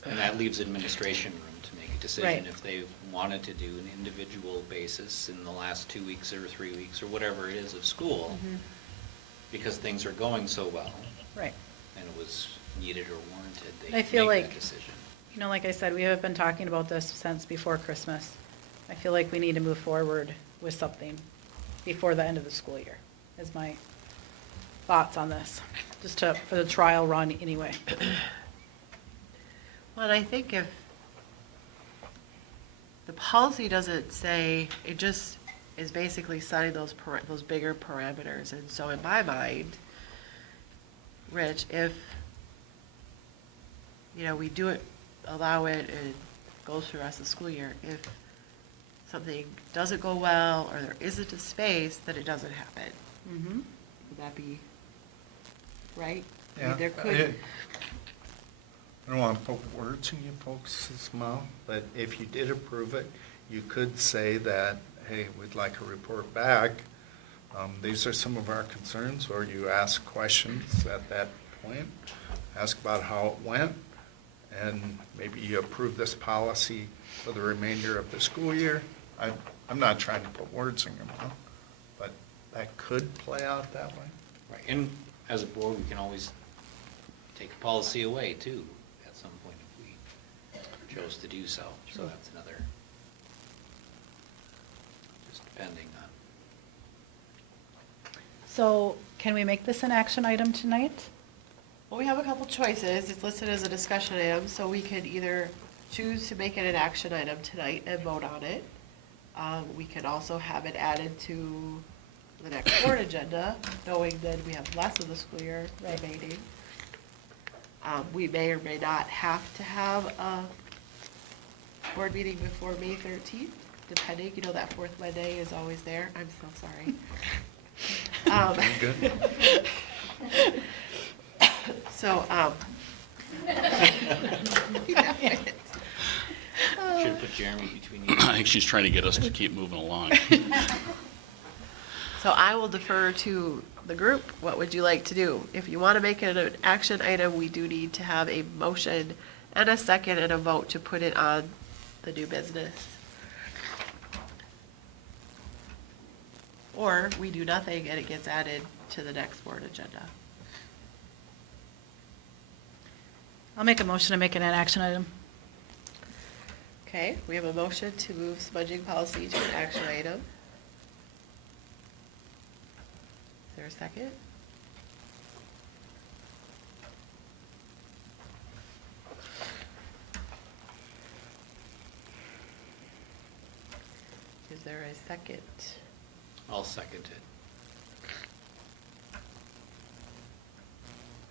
And that leaves administration room to make a decision Right. if they wanted to do an individual basis in the last 2 weeks or 3 weeks or whatever it is of school, Mhm. because things are going so well Right. and it was needed or warranted, they I feel make that like- decision. You know, like I said, we have been talking about this since before Christmas. I feel like we need to move forward with something before the end of the school year, is my thoughts on this, just for the trial run anyway. Well, and I think if the policy doesn't say, it just is basically setting those bigger parameters. And so in my mind, Rich, if, you know, we do it, allow it, and it goes through the rest of the school year, if something doesn't go well, or there isn't a space, then it doesn't happen. Mm-hmm. Would that be right? I mean, Yeah, there could. I don't want to put words in you folks' mouth, but if you did approve it, you could say that, hey, we'd like a report back. These are some of our concerns, or you ask questions at that point, ask about how it went, and maybe you approve this policy for the remainder of the school year. I'm not trying to put words in your mouth, but that could play out that way. Right, and as a board, we can always take a policy away too, at some point if we chose to do so. So Sure. that's another, just depending on. So can we make this an action item tonight? Well, we have a couple choices. It's listed as a discussion item, so we could either choose to make it an action item tonight and vote on it. We could also have it added to the next board agenda, knowing that we have less of the school year remaining. We may or may not have to have a board meeting before May 13th, depending, you know, that fourth Monday is always there. I'm so sorry. Good. So, Should have put Jeremy between you. I think she's trying to get us to keep moving along. So I will defer to the group. What would you like to do? If you want to make it an action item, we do need to have a motion and a second and a vote to put it on the new business. Or we do nothing and it gets added to the next board agenda. I'll make a motion to make it an action item. Okay, we have a motion to move smudging policy to an action item. Is there a second? Is there a second? I'll second it.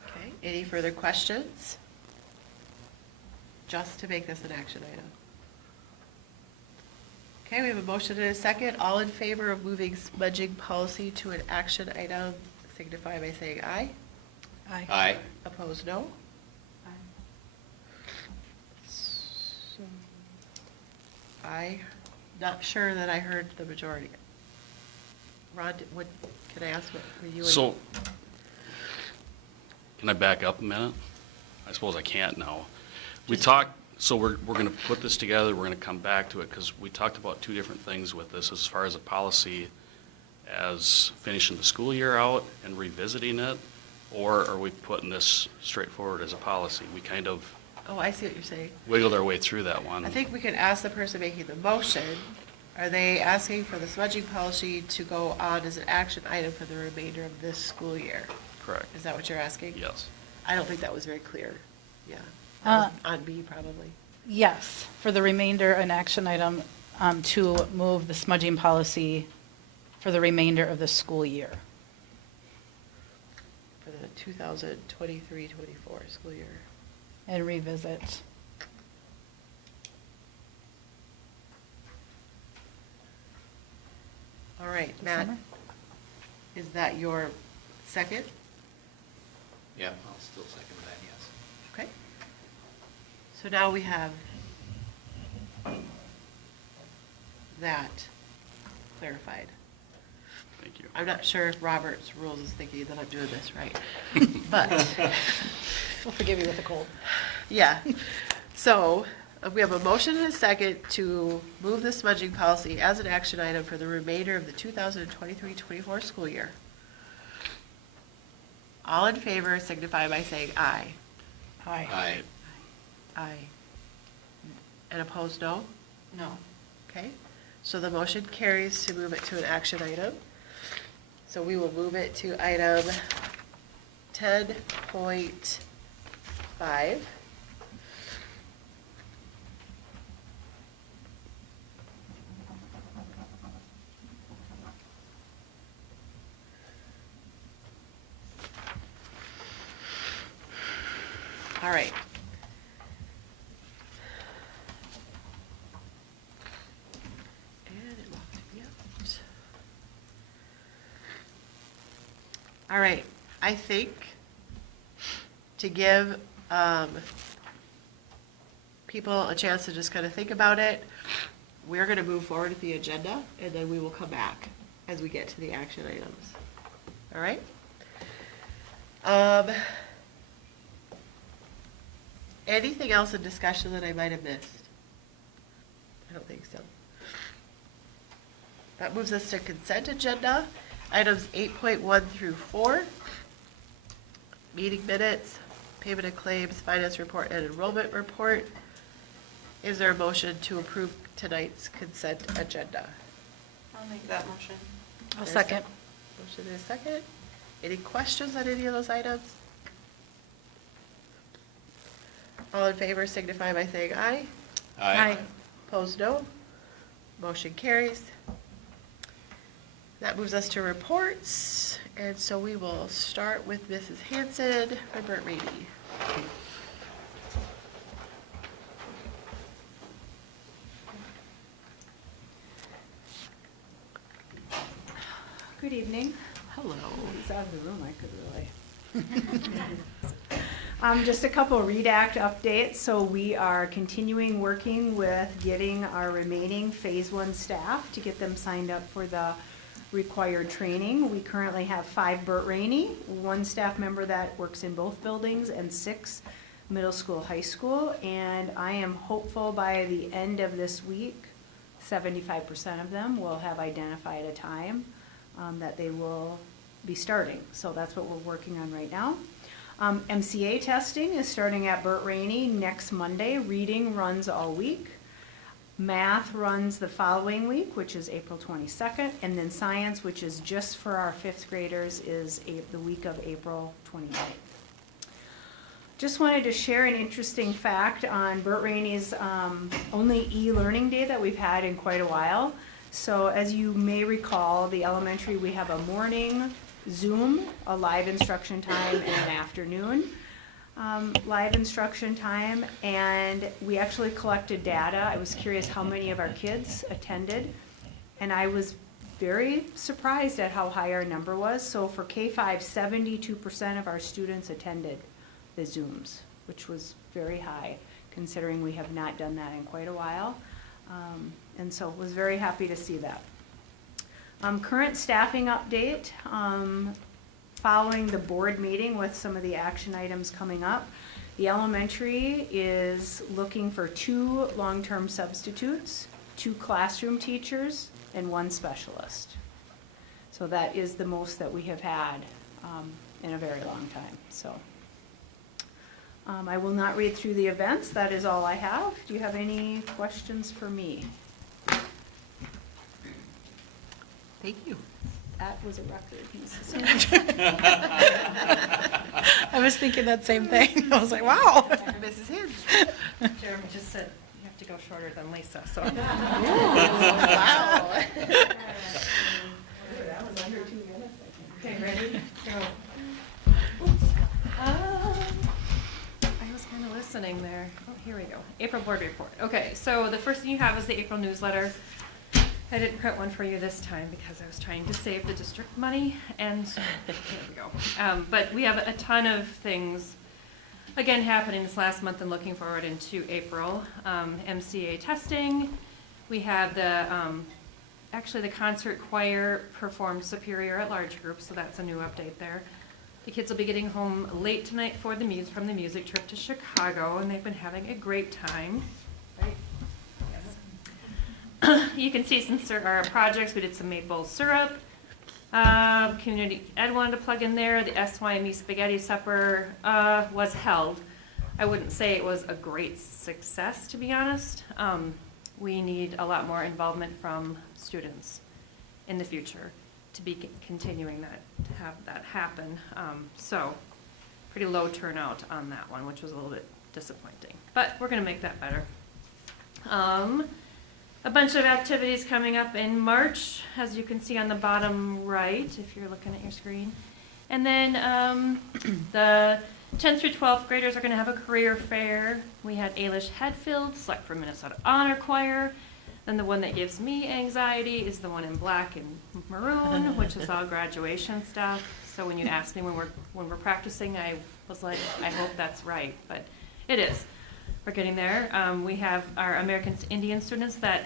Okay, any further questions? Just to make this an action item. Okay, we have a motion and a second. All in favor of moving smudging policy to an action item, signify by saying aye. Aye. Opposed, no? I, not sure that I heard the majority. Rod, what, can I ask what, were you? So, can I back up a minute? I suppose I can't now. We talked, so we're gonna put this together, we're gonna come back to it, because we talked about two different things with this, as far as a policy, as finishing the school year out and revisiting it, or are we putting this straightforward as a policy? We kind of Oh, I see what you're saying. wiggled our way through that one. I think we could ask the person making the motion, are they asking for the smudging policy to go on as an action item for the remainder of this school year? Correct. Is that what you're asking? Yes. I don't think that was very clear. Yeah. Uh, On me, probably. Yes, for the remainder, an action item to move the smudging policy for the remainder of the school year. For the 2023-24 school year. And revisit. All right, Matt, Summer? is that your second? Yeah, I'll still second that, yes. Okay. So now we have that clarified. Thank you. I'm not sure if Robert's rules is thinking that I'm doing this right, but, We'll forgive you with a cold. yeah. So, we have a motion and a second to move the smudging policy as an action item for the remainder of the 2023-24 school year. All in favor signify by saying aye. Aye. Aye. Aye. And opposed, no? No. Okay, so the motion carries to move it to an action item. So we will move it to item 10.5. All right. And it locked me out. All right, I think to give people a chance to just kind of think about it, we're going to move forward with the agenda, and then we will come back as we get to the action items. All right? Anything else in discussion that I might have missed? I don't think so. That moves us to consent agenda, items 8.1 through 4. Meeting minutes, payment of claims, finance report, and enrollment report. Is there a motion to approve tonight's consent agenda? I'll make that motion. I'll There's second. Motion and a second. Any questions on any of those items? All in favor signify by saying aye. Aye. Opposed, no. Motion carries. That moves us to reports, and so we will start with Mrs. Hanson for Burt Rainey. Good evening. Hello. He's out of the room, I could really. Just a couple redact updates. So we are continuing working with getting our remaining Phase 1 staff to get them signed up for the required training. We currently have 5 Burt Rainey, 1 staff member that works in both buildings, and 6 middle school, high school. And I am hopeful by the end of this week, 75% of them will have identified a time that they will be starting. So that's what we're working on right now. MCA testing is starting at Burt Rainey next Monday. Reading runs all week. Math runs the following week, which is April 22nd, and then science, which is just for our 5th graders, is the week of April 29th. Just wanted to share an interesting fact on Burt Rainey's only e-learning day that we've had in quite a while. So as you may recall, the elementary, we have a morning Zoom, a live instruction time, and an afternoon live instruction time. And we actually collected data. I was curious how many of our kids attended, and I was very surprised at how high our number was. So for K-5, 72% of our students attended the Zooms, which was very high, considering we have not done that in quite a while. And so was very happy to see that. Current staffing update, following the board meeting with some of the action items coming up. The elementary is looking for 2 long-term substitutes, 2 classroom teachers, and 1 specialist. So that is the most that we have had in a very long time. So I will not read through the events. That is all I have. Do you have any questions for me? Thank you. That was a record. I was thinking that same thing. I was like, wow. Mrs. Hinge. Jeremy just said you have to go shorter than Lisa, so. Wow. That was under 2 minutes, I think. Okay, ready? Go. I was kind of listening there. Oh, here we go. April board report. Okay, so the first thing you have is the April newsletter. I didn't print one for you this time because I was trying to save the district money, and so, there we go. But we have a ton of things, again, happening this last month and looking forward into April. MCA testing. We have the, actually the concert choir performed Superior at large group, so that's a new update there. The kids will be getting home late tonight for from the music trip to Chicago, and they've been having a great time. Right? Yes. You can see some our projects. We did some maple syrup. Community Ed wanted to plug in there. The SYME spaghetti supper was held. I wouldn't say it was a great success, to be honest. We need a lot more involvement from students in the future to be continuing that, to have that happen. So pretty low turnout on that one, which was a little bit disappointing. But we're going to make that better. A bunch of activities coming up in March, as you can see on the bottom right, if you're looking at your screen. And then the 10th through 12th graders are going to have a career fair. We had Ailish Headfield, select for Minnesota Honor Choir. Then the one that gives me anxiety is the one in black and maroon, which is all graduation stuff. So when you asked me when we're practicing, I was like, I hope that's right, but it is. We're getting there. We have our American Indian students that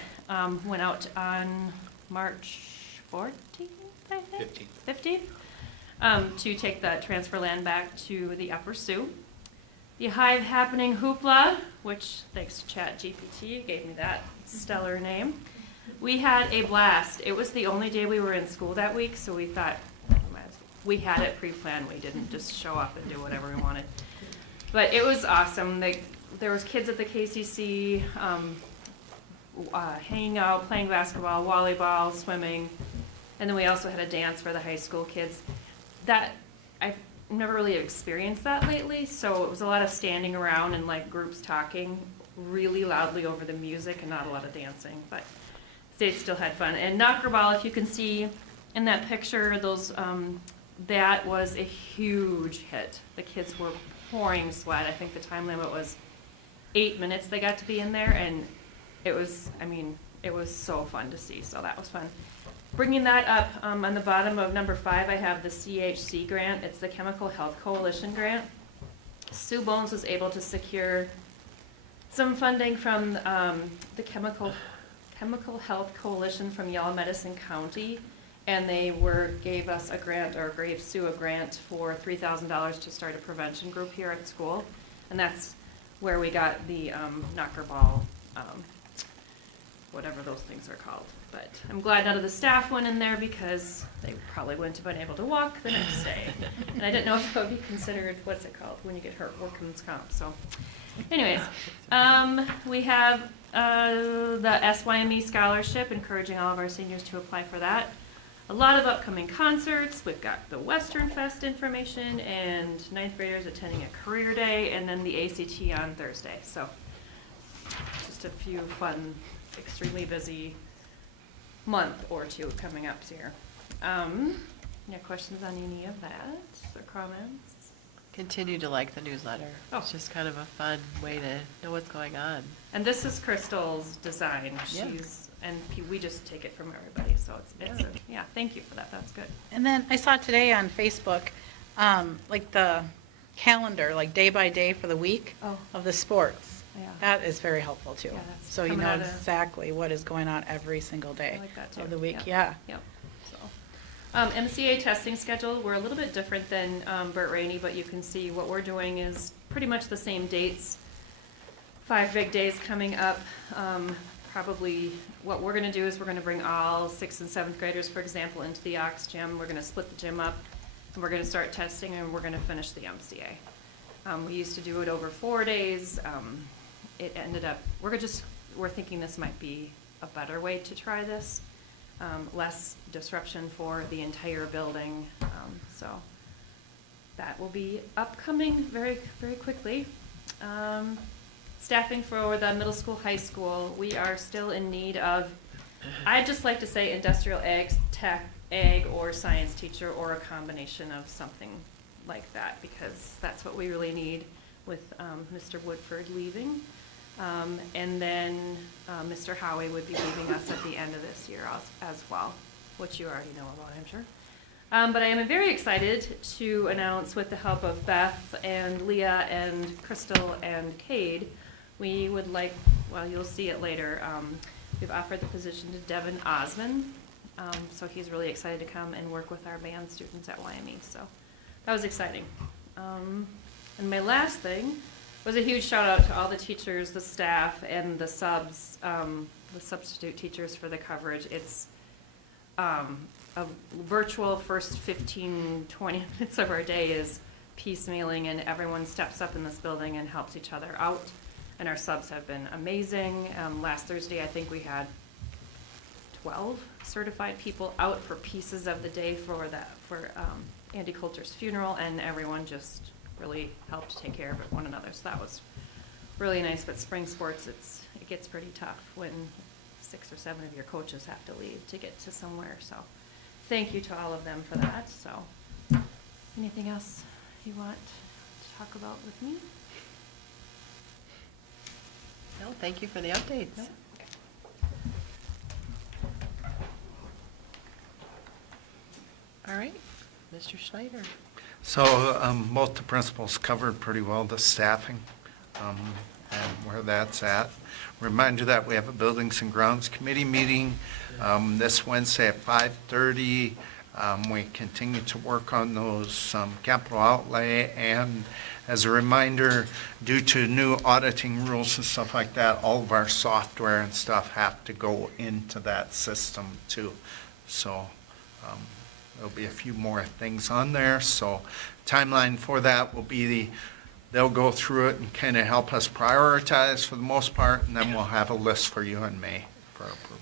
went out on March 14th, I think? 15th, to take the transfer land back to the Upper Sioux. The Hive Happening Hoopla, which thanks to ChatGPT gave me that stellar name. We had a blast. It was the only day we were in school that week, so we thought we had it pre-planned. We didn't just show up and do whatever we wanted. But it was awesome. There was kids at the KCC hanging out, playing basketball, volleyball, swimming, and then we also had a dance for the high school kids. That I've never really experienced that lately, so it was a lot of standing around and like groups talking really loudly over the music and not a lot of dancing, but they still had fun. And Knocker Ball, if you can see in that picture, those that was a huge hit. The kids were pouring sweat. I think the time limit was 8 minutes they got to be in there, and it was, I mean, it was so fun to see, so that was fun. Bringing that up, on the bottom of number 5, I have the CHC grant. It's the Chemical Health Coalition grant. Sue Bones was able to secure some funding from the Chemical Health Coalition from Yellow Medicine County, and they gave us a grant, or gave Sue a grant for $3,000 to start a prevention group here at school, and that's where we got the Knocker Ball whatever those things are called. But I'm glad none of the staff went in there because they probably wouldn't have been able to walk the next day. And I didn't know if it would be considered, what's it called, when you get hurt, workman's comp, so. Anyways, we have the SYME scholarship, encouraging all of our seniors to apply for that. A lot of upcoming concerts. We've got the Western Fest information and ninth graders attending a career day, and then the ACT on Thursday. So just a few fun, extremely busy month or two coming up here. Any questions on any of that or comments? Continue to like the newsletter. Oh. It's just kind of a fun way to know what's going on. And this is Crystal's design. Yeah. We just take it from everybody, so yeah, thank you for that, that's good. And then I saw today on Facebook, like the calendar, like day by day for the week Oh. of the sports. Yeah. That is very helpful too. Yeah, that's So you coming know out of- exactly what is going on every single day I like that too. of the week, Yeah. yeah. Yep, so. MCA testing schedule, we're a little bit different than Burt Rainey, but you can see what we're doing is pretty much the same dates. 5 big days coming up. Probably what we're gonna do is we're gonna bring all 6th and 7th graders, for example, into the Ox Gym. We're gonna split the gym up, and we're gonna start testing, and we're gonna finish the MCA. We used to do it over 4 days. It ended up, we're thinking this might be a better way to try this. Less disruption for the entire building, so that will be upcoming very, very quickly. Staffing for the middle school, high school, we are still in need of, I'd just like to say industrial ag, tech, ag, or science teacher, or a combination of something like that, because that's what we really need with Mr. Woodford leaving. And then Mr. Howie would be leaving us at the end of this year as well, which you already know about, I'm sure. But I am very excited to announce, with the help of Beth and Leah and Crystal and Cade, we would like, well, you'll see it later, we've offered the position to Devin Osmond. So he's really excited to come and work with our band students at YME, so that was exciting. And my last thing was a huge shout out to all the teachers, the staff, and the subs, the substitute teachers for the coverage. It's a virtual first 15, 20 minutes of our day is piecemealing, and everyone steps up in this building and helps each other out. And our subs have been amazing. Last Thursday, I think we had 12 certified people out for pieces of the day for Andy Coulter's funeral, and everyone just really helped take care of one another. So that was really nice. But spring sports, it gets pretty tough when 6 or 7 of your coaches have to leave to get to somewhere. So thank you to all of them for that. So anything else you want to talk about with me? No, thank you for the updates. No. All right, Mr. Schneider. So both the principals covered pretty well the staffing and where that's at. Remind you that we have a Buildings and Grounds Committee meeting this Wednesday at 5:30. We continue to work on those capital outlay, and as a reminder, due to new auditing rules and stuff like that, all of our software and stuff have to go into that system too. So there'll be a few more things on there. So timeline for that will be they'll go through it and kind of help us prioritize for the most part, and then we'll have a list for you in May for approval.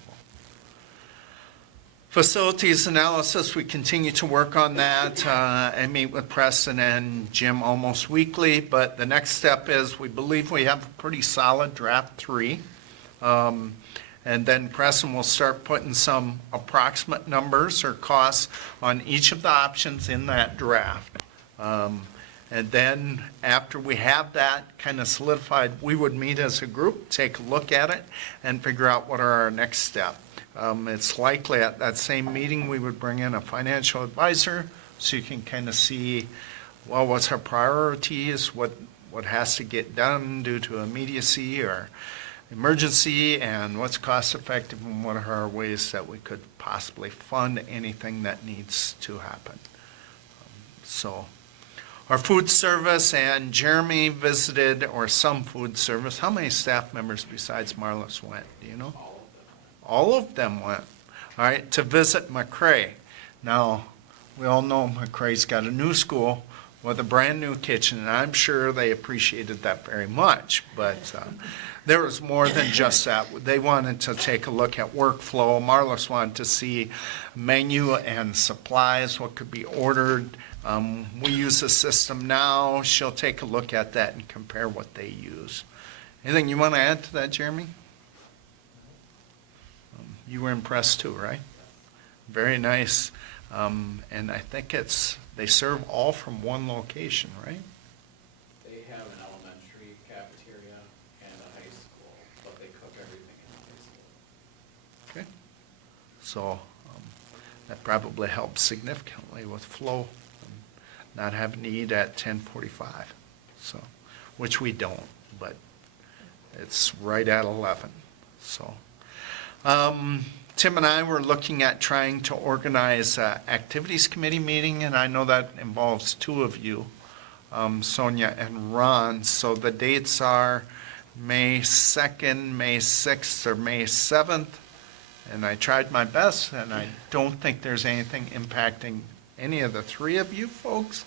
Facilities analysis, we continue to work on that. I meet with Preston and Jim almost weekly, but the next step is we believe we have a pretty solid draft 3. And then Preston will start putting some approximate numbers or costs on each of the options in that draft. And then after we have that kind of solidified, we would meet as a group, take a look at it, and figure out what are our next steps. It's likely at that same meeting we would bring in a financial advisor so you can kind of see, well, what's our priorities, what has to get done due to immediacy or emergency, and what's cost effective, and what are our ways that we could possibly fund anything that needs to happen. So our food service, and Jeremy visited, or some food service. How many staff members besides Marlis went? Do you know? All of them went, all right, to visit McCray. Now, we all know McCray's got a new school with a brand-new kitchen, and I'm sure they appreciated that very much. But there was more than just that. They wanted to take a look at workflow. Marlis wanted to see menu and supplies, what could be ordered. We use a system now. She'll take a look at that and compare what they use. Anything you want to add to that, Jeremy? You were impressed too, right? Very nice. And I think they serve all from one location, right? They have an elementary cafeteria and a high school, but they cook everything in the high school. Okay. So that probably helps significantly with flow, not having to eat at 10:45. So, which we don't, but it's right at 11. So. Tim and I were looking at trying to organize an activities committee meeting, and I know that involves two of you, Sonia and Ron. So the dates are May 2nd, May 6th, or May 7th. And I tried my best, and I don't think there's anything impacting any of the three of you folks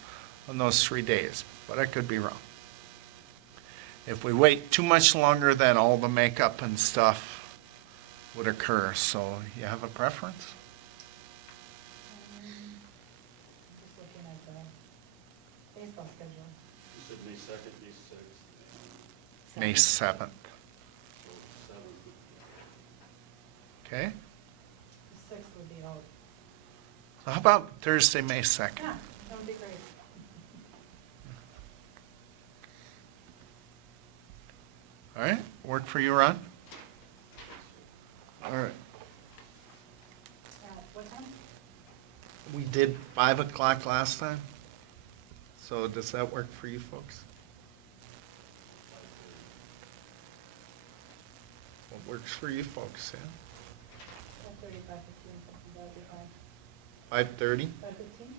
on those 3 days, but I could be wrong. If we wait too much longer, then all the makeup and stuff would occur. So you have a preference? Just looking at the baseball schedule. You said May 2nd, May 6th. May 7th. Okay. The 6th would be out. So how about Thursday, May 2nd? Yeah, that would be great. All right, work for you, Ron? All right. What time? We did 5 o'clock last time. So does that work for you folks? What works for you folks, yeah? 5:30, 5:15, something, that would be fine. 5:30? 5:15?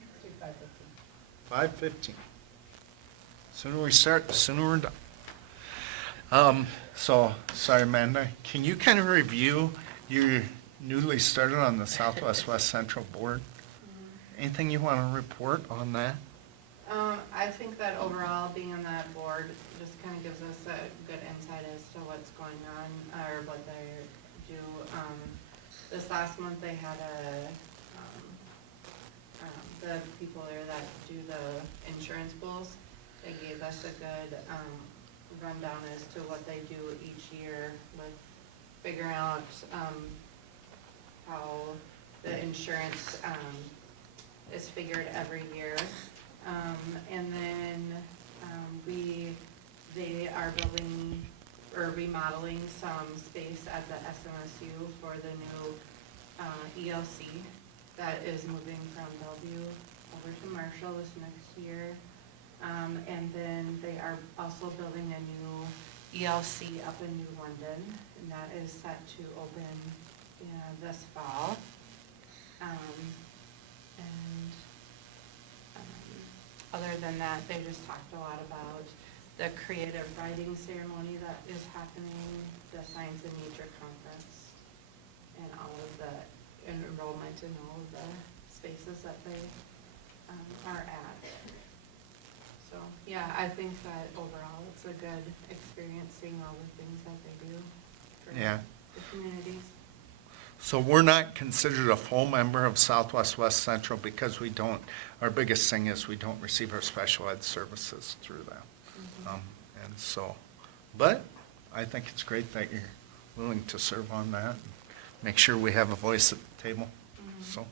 Let's do 5:15. 5:15. Sooner we start, the sooner we're done. So, sorry, Amanda, can you kind of review, you're newly started on the Southwest West Central Board? Anything you want to report on that? I think that overall, being on that board just kind of gives us a good insight as to what's going on, or what they do. This last month, they had the people there that do the insurance pools, they gave us a good, rundown as to what they do each year with figuring out, how the insurance, is figured every year. And then, they are building or remodeling some space at the SMSU for the new, ELC that is moving from Bellevue over to Marshall this next year. And then they are also building a new ELC up in New London, and that is set to open, this fall. Other than that, they just talked a lot about the creative writing ceremony that is happening, the Science and Nature Conference, and all of the enrollment in all of the spaces that they, are at. So, yeah, I think that overall it's a good experience seeing all the things that they do for Yeah. the communities. So we're not considered a full member of Southwest West Central because we don't, our biggest thing is we don't receive our special ed services through them. And so, but I think it's great that you're willing to serve on that, and make sure we have a voice at the table, so.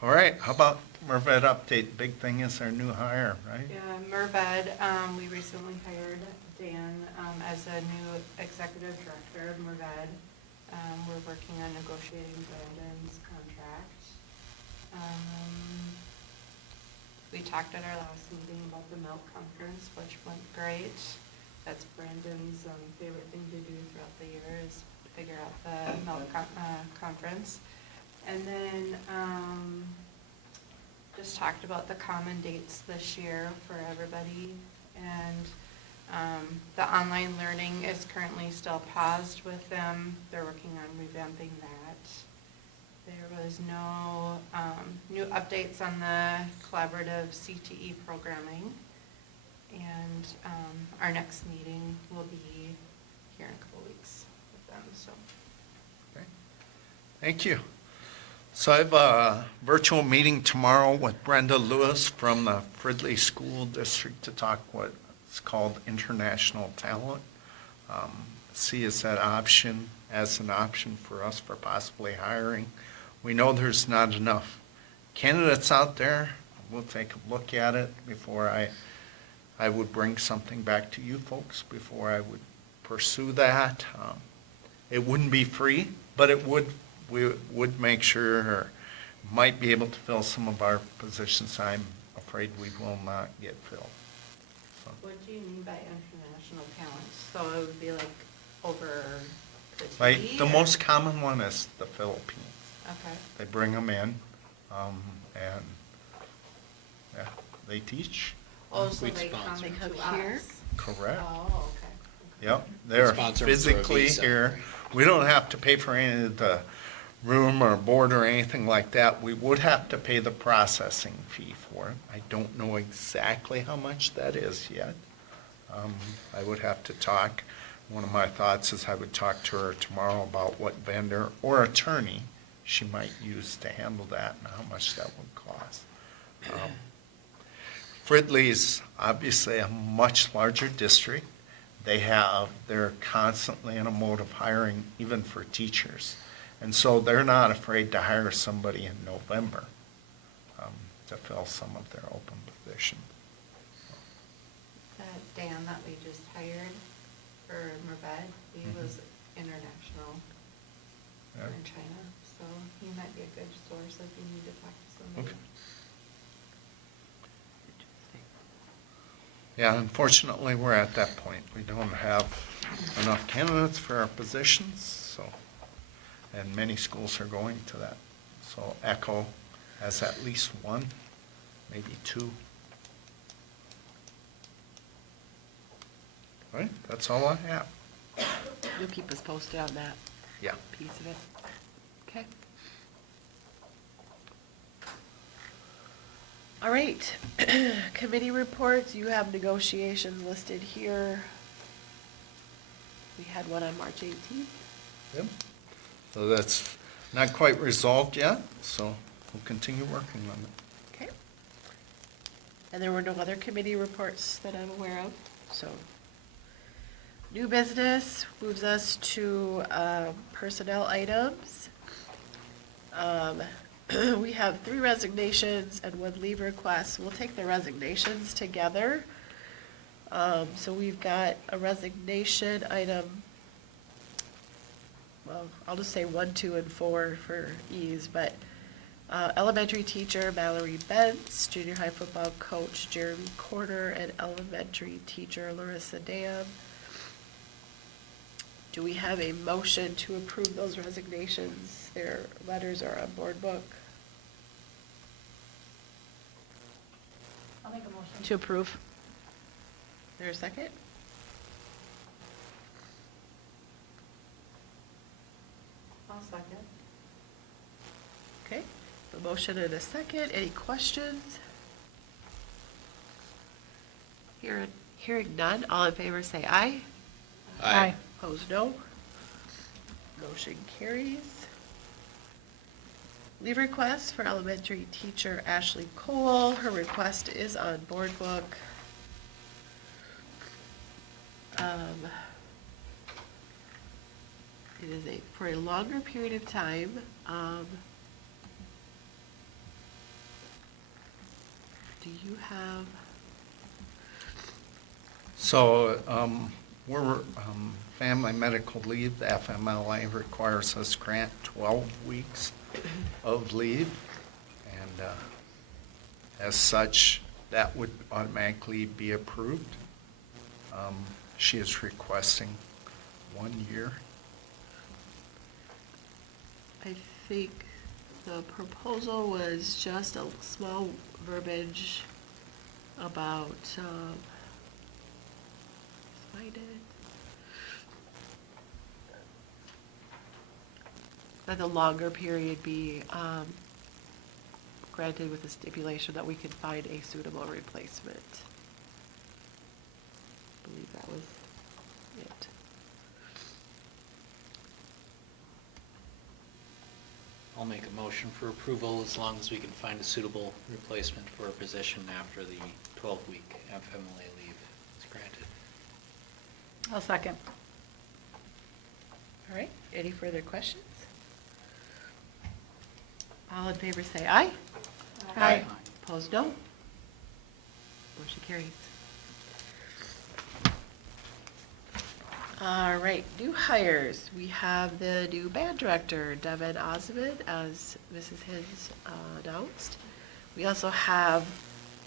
All right, how about Merved update? Big thing is our new hire, right? Yeah, Merved, we recently hired Dan, as a new executive director of Merved. We're working on negotiating Brandon's contract. We talked at our last meeting about the milk conference, which went great. That's Brandon's, favorite thing to do throughout the year is figure out the milk conference. And then, just talked about the common dates this year for everybody. And The online learning is currently still paused with them. They're working on revamping that. There was no new updates on the collaborative CTE programming. And our next meeting will be here in a couple weeks with them, so. Okay. Thank you. So I have a virtual meeting tomorrow with Brenda Lewis from the Fridley School District to talk what's called international talent. See as that option, as an option for us for possibly hiring. We know there's not enough candidates out there. We'll take a look at it before I would bring something back to you folks before I would pursue that. It wouldn't be free, but we would make sure, or might be able to fill some of our positions I'm afraid we will not get filled. So, What do you mean by international talent? So it would be like over the TV? like, the or- most common one is the Philippines. Okay. They bring them in, and, yeah, they teach. Oh, so We'd they come sponsor. to They come here? us? Correct. Oh, okay. Yep, they're Sponsor 'em through a physically visa. here. We don't have to pay for any of the room or board or anything like that. We would have to pay the processing fee for it. I don't know exactly how much that is yet. I would have to talk. One of my thoughts is I would talk to her tomorrow about what vendor or attorney she might use to handle that and how much that would cost. Fridley's obviously a much larger district. They're constantly in a mode of hiring, even for teachers. And so they're not afraid to hire somebody in November to fill some of their open positions. That Dan that we just hired for Merved, he was international Yeah. in China, so he might be a good source if you need to talk to somebody. Okay. Yeah, unfortunately, we're at that point. We don't have enough candidates for our positions, so, and many schools are going to that. So Echo has at least one, maybe two. All right, that's all I have. You'll keep us posted on that Yeah. piece of it. Okay. All right, committee reports, you have negotiations listed here. We had one on March 18th. Yep. So that's not quite resolved yet, so we'll continue working on it. Okay. And there were no other committee reports that I'm aware of, so. New business moves us to personnel items. We have 3 resignations and 1 leave request. We'll take the resignations together. So we've got a resignation item, well, I'll just say 1, 2, and 4 for ease, but elementary teacher Mallory Bentz, junior high football coach Jeremy Corder, and elementary teacher Larissa Dam. Do we have a motion to approve those resignations? Their letters are on board book. I'll make a motion. To approve. Is there a second? I'll second. Okay, a motion and a second. Any questions? Hearing none, all in favor say aye. Aye. Opposed, no. Motion carries. Leave request for elementary teacher Ashley Cole. Her request is on board book. It is for a longer period of time. Do you have? So, we're, family medical leave, the FMLA requires us to grant 12 weeks of leave. And, as such, that would automatically be approved. She is requesting 1 year. I think the proposal was just a small verbiage about, find it. That the longer period be granted with the stipulation that we could find a suitable replacement. I believe that was it. I'll make a motion for approval as long as we can find a suitable replacement for a position after the 12-week FMLA leave is granted. I'll second. All right, any further questions? All in favor say aye. Aye. Opposed, no. Motion carries. All right, new hires. We have the new band director, Devin Osmond, as Mrs. Hins announced. We also have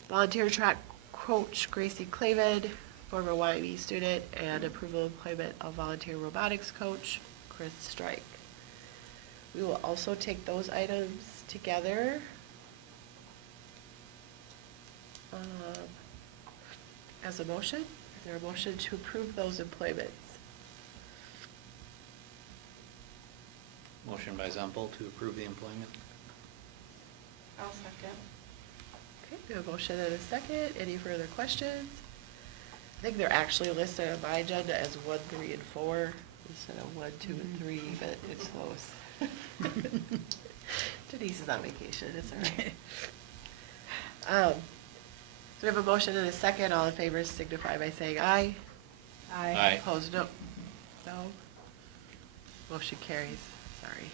volunteer track coach Gracie Clavin, former YME student, and approval employment of volunteer robotics coach Chris Strike. We will also take those items together. As a motion. Is there a motion to approve those employments? Motion by Zempel to approve the employment. I'll second. Okay, we have a motion and a second. Any further questions? I think they're actually listed on my agenda as 1, 3, and 4 instead of 1, 2, and 3, but it's close. Denise is on vacation, it's all right. So we have a motion and a second. All in favor signify by saying aye. Aye. Opposed, no. No. Motion carries, sorry.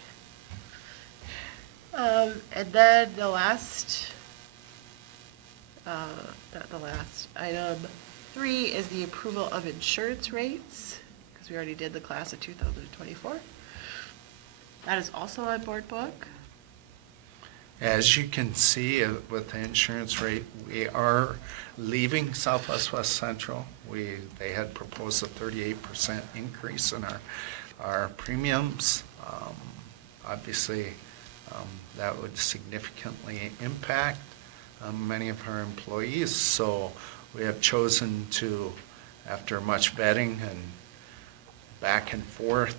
And then the last, not the last, item 3 is the approval of insurance rates, because we already did the class of 2024. That is also on board book. As you can see with the insurance rate, we are leaving Southwest West Central. They had proposed a 38% increase in our premiums. Obviously, that would significantly impact many of our employees. So we have chosen to, after much vetting and back and forth,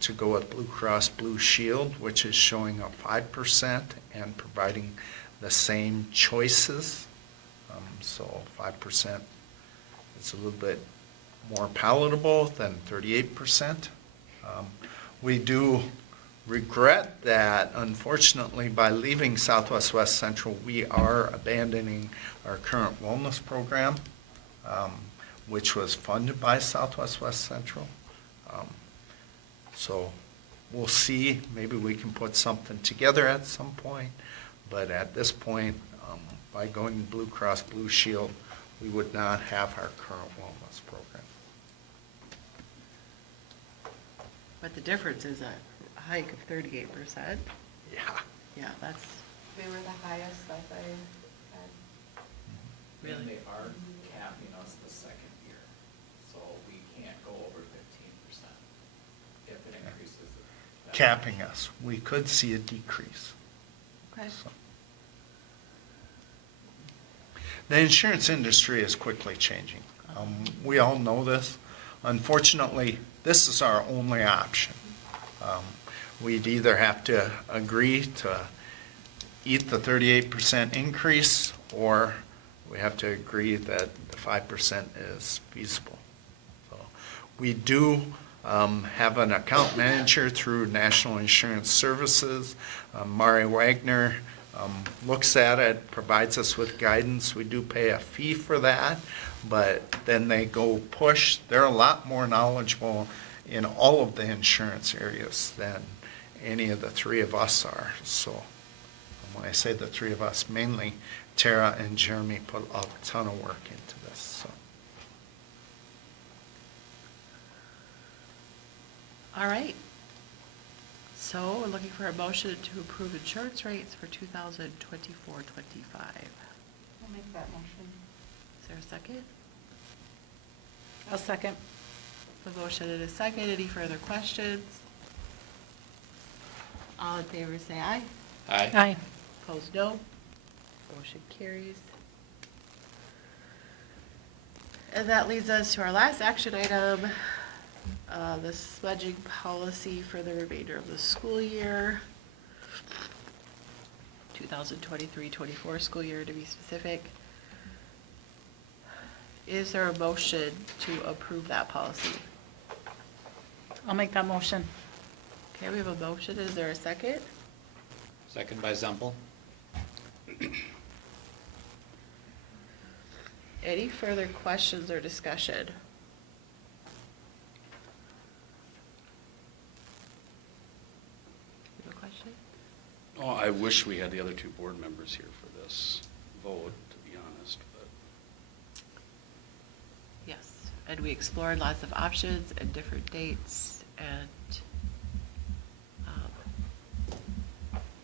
to go with Blue Cross Blue Shield, which is showing a 5% and providing the same choices. So 5% is a little bit more palatable than 38%. We do regret that, unfortunately, by leaving Southwest West Central, we are abandoning our current wellness program, which was funded by Southwest West Central. So we'll see, maybe we can put something together at some point, but at this point, by going Blue Cross Blue Shield, we would not have our current wellness program. But the difference is a hike of 38%. Yeah. Yeah, that's We were the highest that they had. really. And they are capping us the second year, so we can't go over 15% if it increases. Capping us, we could see a decrease. Okay. So. The insurance industry is quickly changing. We all know this. Unfortunately, this is our only option. We'd either have to agree to eat the 38% increase, or we have to agree that the 5% is feasible. So we do have an account manager through National Insurance Services. Mari Wagner looks at it, provides us with guidance. We do pay a fee for that, but then they go push. They're a lot more knowledgeable in all of the insurance areas than any of the three of us are. So when I say the three of us, mainly Tara and Jeremy put a ton of work into this. So. All right. So we're looking for a motion to approve insurance rates for 2024-25. I'll make that motion. Is there a second? I'll second. A motion and a second. Any further questions? All in favor say aye. Aye. Aye. Opposed, no. Motion carries. And that leads us to our last action item, the smudging policy for the remainder of the school year. 2023-24 school year to be specific. Is there a motion to approve that policy? I'll make that motion. Okay, we have a motion. Is there a second? Second by Zempel. Any further questions or discussion? You have a question? Oh, I wish we had the other two board members here for this vote, to be honest, but. Yes, and we explored lots of options and different dates, and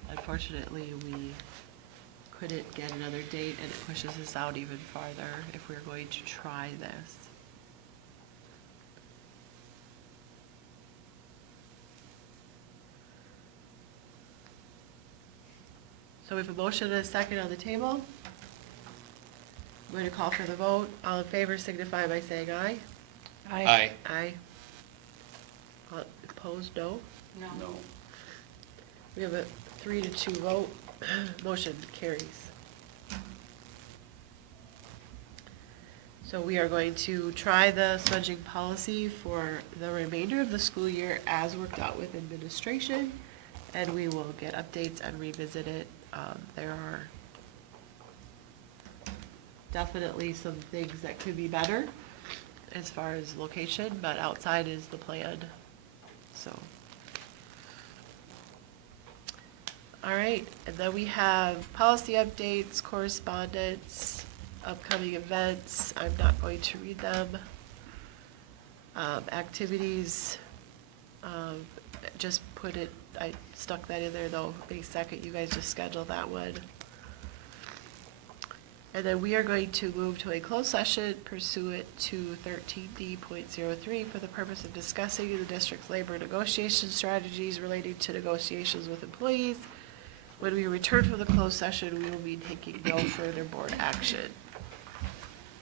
unfortunately, we couldn't get another date, and it pushes us out even farther if we're going to try this. So we have a motion and a second on the table. I'm going to call for the vote. All in favor signify by saying aye. Aye. Aye. All opposed, no? No. No. We have a 3-2 vote. Motion carries. So we are going to try the smudging policy for the remainder of the school year as worked out with administration, and we will get updates and revisit it. There are definitely some things that could be better as far as location, but outside is the plan, so. All right, and then we have policy updates, correspondence, upcoming events. I'm not going to read them. Activities, just put it, I stuck that in there though, May 2nd, you guys just schedule that one. And then we are going to move to a closed session pursuant to 13D.03 for the purpose of discussing the district's labor negotiation strategies relating to negotiations with employees. When we return from the closed session, we will be taking no further board action.